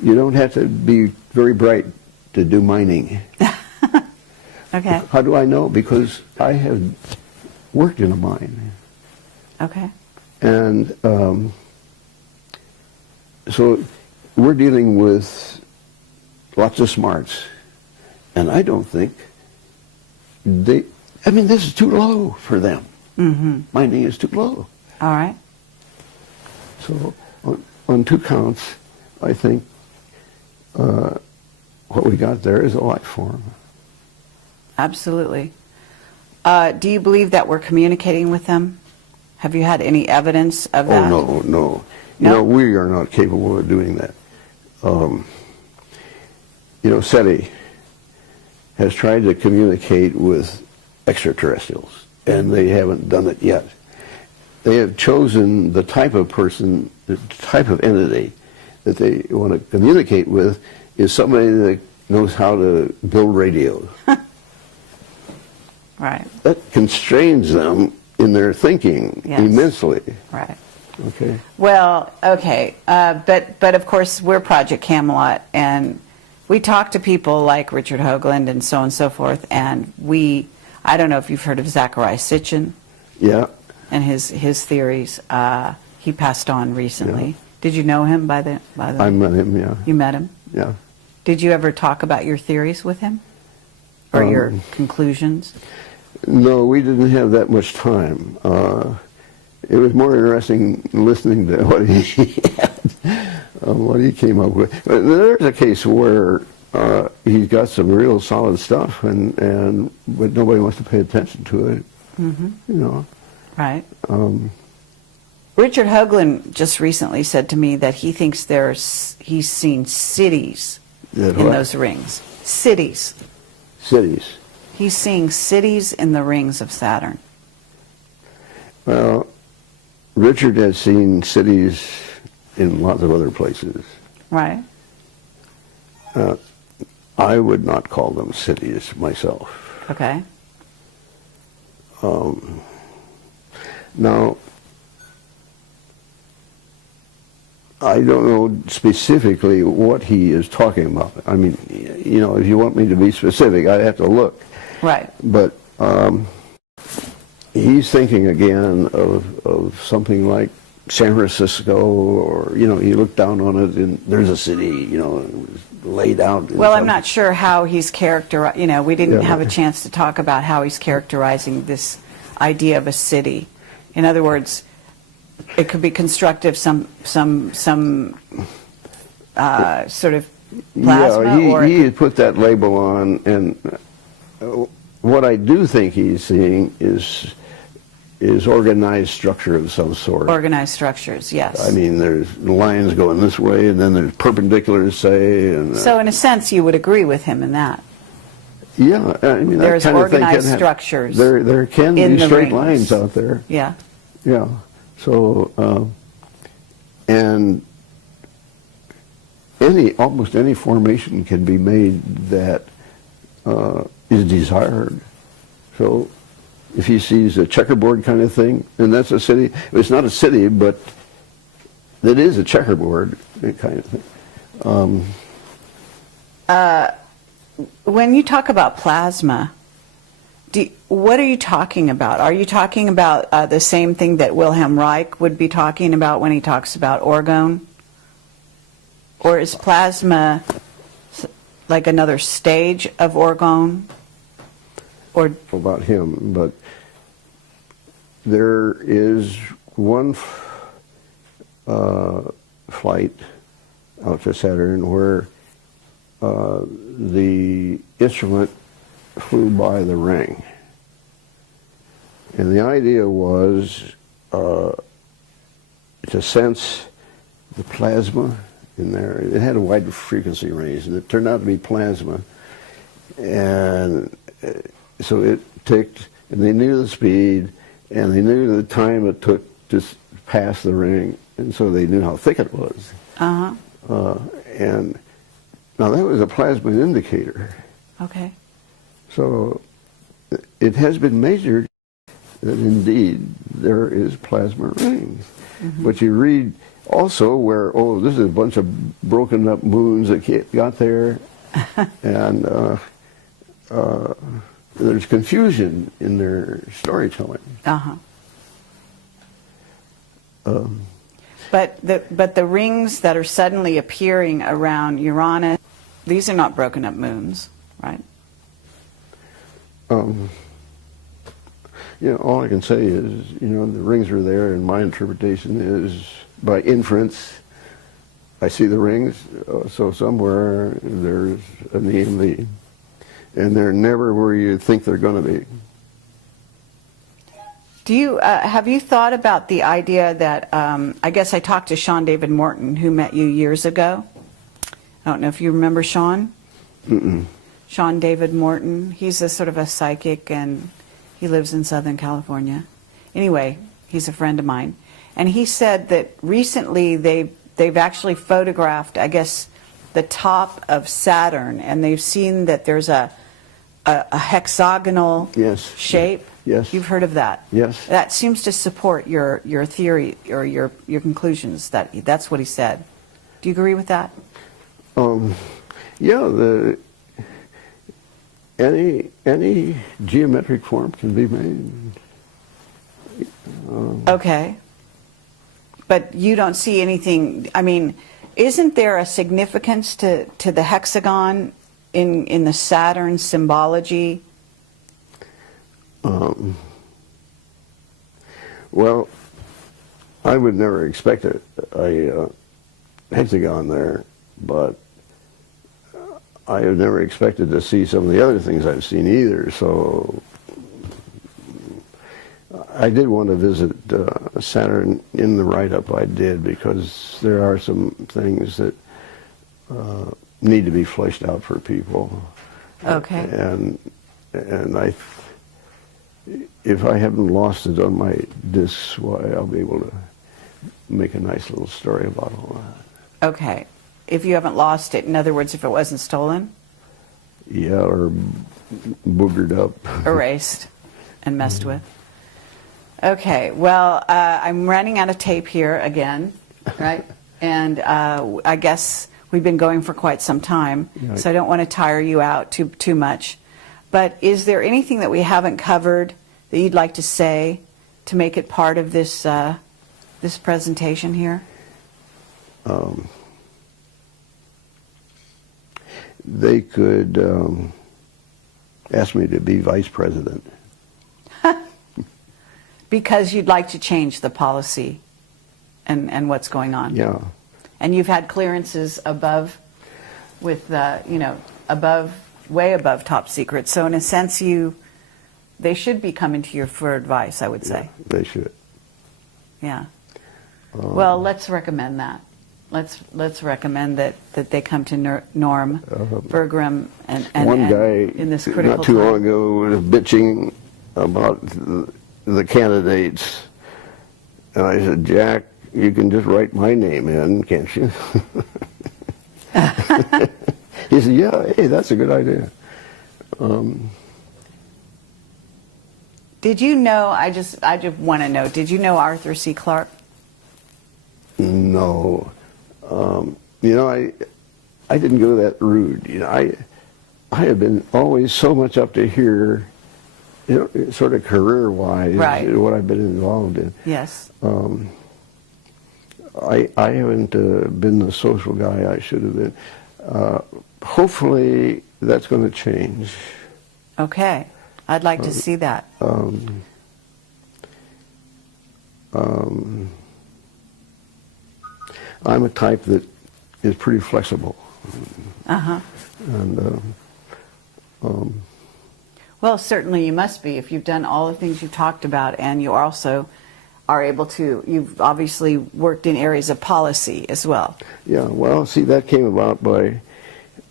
You don't have to be very bright to do mining. Okay. How do I know? Because I have worked in a mine. Okay. And So we're dealing with lots of smarts, and I don't think they, I mean, this is too low for them. Mm-hmm. My knee is too low. All right. So on two counts, I think what we got there is a life form. Absolutely. Do you believe that we're communicating with them? Have you had any evidence of that? Oh, no. No? You know, we are not capable of doing that. You know, SETI has tried to communicate with extraterrestrials, and they haven't done it yet. They have chosen the type of person, the type of entity that they want to communicate with is somebody that knows how to build radios. Right. That constrains them in their thinking immensely. Right. Okay. Well, okay, but of course we're Project Camelot, and we talk to people like Richard Hoagland and so forth, and I don't know if you've heard of Zecharia Sitchin. Yeah. And his theories. He passed on recently. Yeah. Did you know him by the I met him, yeah. You met him? Yeah. Did you ever talk about your theories with him? Or your conclusions? No, we didn't have that much time. It was more interesting listening to what he came up with. But there's a case where he's got some real solid stuff, but nobody wants to pay attention to it. Mm-hmm. You know. Right. Richard Hoagland just recently said to me that he thinks he's seen cities in those rings. Cities. Cities. He's seeing cities in the rings of Saturn. Well, Richard has seen cities in lots of other places. Right. I would not call them cities myself. Okay. Now, I don't know specifically what he is talking about. I mean, you know, if you want me to be specific, I'd have to look. Right. But he's thinking again of something like San Francisco, or, you know, you look down on it and there's a city, you know, laid out. Well, I'm not sure how he's characterized. You know, we didn't have a chance to talk about how he's characterizing this idea of a city. In other words, it could be constructive, some sort of plasma. Yeah, he had put that label on, and what I do think he's seeing is organized structure of some sort. Organized structures, yes. I mean, there's lines going this way, and then there's perpendiculars, say. And, so in a sense, you would agree with him in that. Yeah, I mean, there's that kind organized of thing structures. There can be straight lines out there. Yeah. Yeah. So, and almost any formation can be made that is desired. So, if he sees a checkerboard kind of thing, and that's a city. It's not a city, but that is a checkerboard kind of thing. When you talk about plasma, what are you talking about? Are you talking about the same thing that Wilhelm Reich would be talking about when he talks about orgone? Or is plasma like another stage of orgone? Or about him, but there is one flight out to Saturn where the instrument flew by the ring, and the idea was to sense the plasma in there. It had a wide frequency range, and it turned out to be plasma, and so it ticked, and they knew the speed, and they knew the time it took to pass the ring, and so they knew how thick it was. And now that was a plasma indicator. Okay. So it has been measured that indeed there is plasma rings. Mm-hmm. But you read also where, oh, this is a bunch of broken up moons that got there, and there's confusion in their storytelling. But the rings that are suddenly appearing around Uranus, these are not broken up moons, right? All I can say is, the rings are there, and my interpretation is, by inference, I see the rings, so somewhere there's an EMV. And they're never where you think they're going to be. Do you have you thought about the idea that I guess I talked to Sean David Morton, who met you years ago. I don't know if you remember Sean. Mm-mm. Sean David Morton. He's a sort of a psychic, and he lives in Southern California. Anyway, he's a friend of mine, and he said that recently they've actually photographed, I guess, the top of Saturn, and they've seen that there's a hexagonal Yes. shape. Yes. You've heard of that? Yes. That seems to support your theory or your conclusions. That's what he said. Do you agree with that? Yeah. Any geometric form can be made. Okay. But you don't see anything. I mean, isn't there a significance to the hexagon in the Saturn symbology? Well, I would never expect a hexagon there, but I have never expected to see some of the other things I've seen either. So I did want to visit Saturn in the write-up I did, because there are some things that need to be fleshed out for people. Okay. And if I haven't lost it on my discs, why, I'll be able to make a nice little story about all that. Okay. If you haven't lost it, in other words, if it wasn't stolen? Yeah, or boogered up. Erased and messed with. Okay, well, I'm running out of tape here again, right? And I guess we've been going for quite some time, Right. so I don't want to tire you out too much. But is there anything that we haven't covered that you'd like to say to make it part of this this presentation here? They could ask me to be vice president. Because you'd like to change the policy and what's going on. Yeah. And you've had clearances above, with above, way above top secret. So in a sense, they should be coming to you for advice, I would say. Yeah, they should. Yeah. Well, let's recommend that. Let's recommend that they come to Norm Bergrun and one guy in this critical not too time. long ago was bitching about the candidates, and I said, Jack, you can just write my name in, can't you? He said, yeah, hey, that's a good idea. Did you know, I just want to know, did you know Arthur C. Clarke? No. I didn't go that route. I have been always so much up to here, sort of career-wise, Right. what I've been involved in. Yes. I haven't been the social guy I should have been. Hopefully, that's going to change. Okay. I'd like to see that. I'm a type that is pretty flexible. Uh-huh. And Well, certainly you must be if you've done all the things you've talked about, and you also are able to, you've obviously worked in areas of policy as well. yeah, well, see, that came about by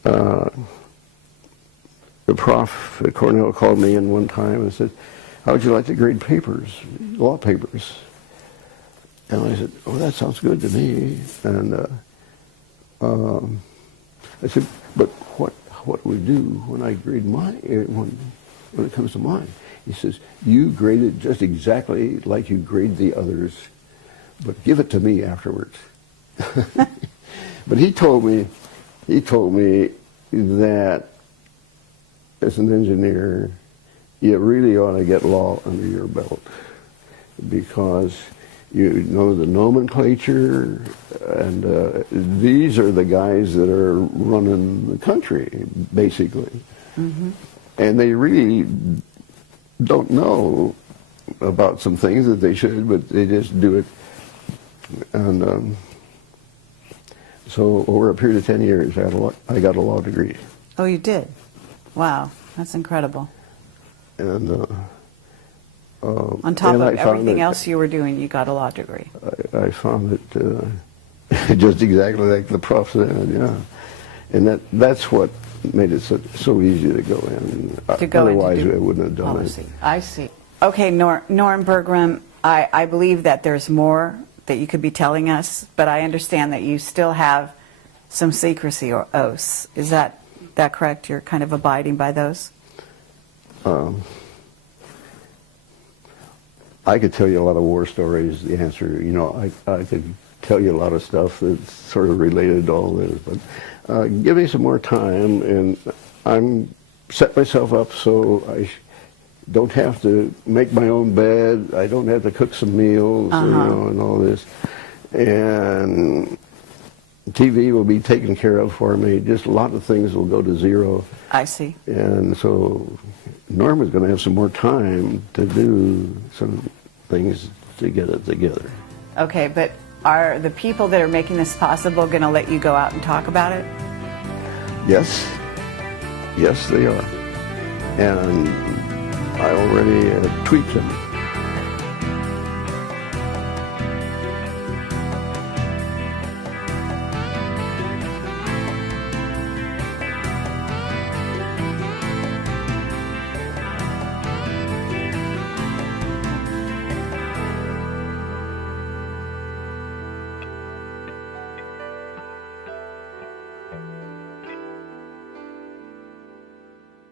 the prof at Cornell called me in one time and said, how would you like to grade papers, law papers? And I said, oh, that sounds good to me. And I said, but what do we do when I grade when it comes to mine? He says, you grade it just exactly like you grade the others, but give it to me afterwards. But he told me that as an engineer, you really ought to get law under your belt, because you know the nomenclature, and these are the guys that are running the country, basically. Mm-hmm. And they really don't know about some things that they should, but they just do it. And so over a period of 10 years, I got a law degree. Oh, you did? Wow, that's incredible. And on top of everything else you were doing, you got a law degree. I found it just exactly like the prof said, yeah. And that's what made it so easy to go in. Otherwise, I wouldn't have done it. I see. Okay, Norm Bergrun, I believe that there's more that you could be telling us, but I understand that you still have some secrecy or oaths. Is that correct? You're kind of abiding by those? I could tell you a lot of war stories. The answer, you know, I could tell you a lot of stuff that's sort of related to all this, but give me some more time, and I'm set myself up so I don't have to make my own bed. I don't have to cook some meals, you know, and all this. And TV will be taken care of for me. Just a lot of things will go to zero. I see. And so Norma's going to have some more time to do some things to get it together. Okay, but are the people that are making this possible going to let you go out and talk about it? Yes. Yes, they are. And I already tweaked them.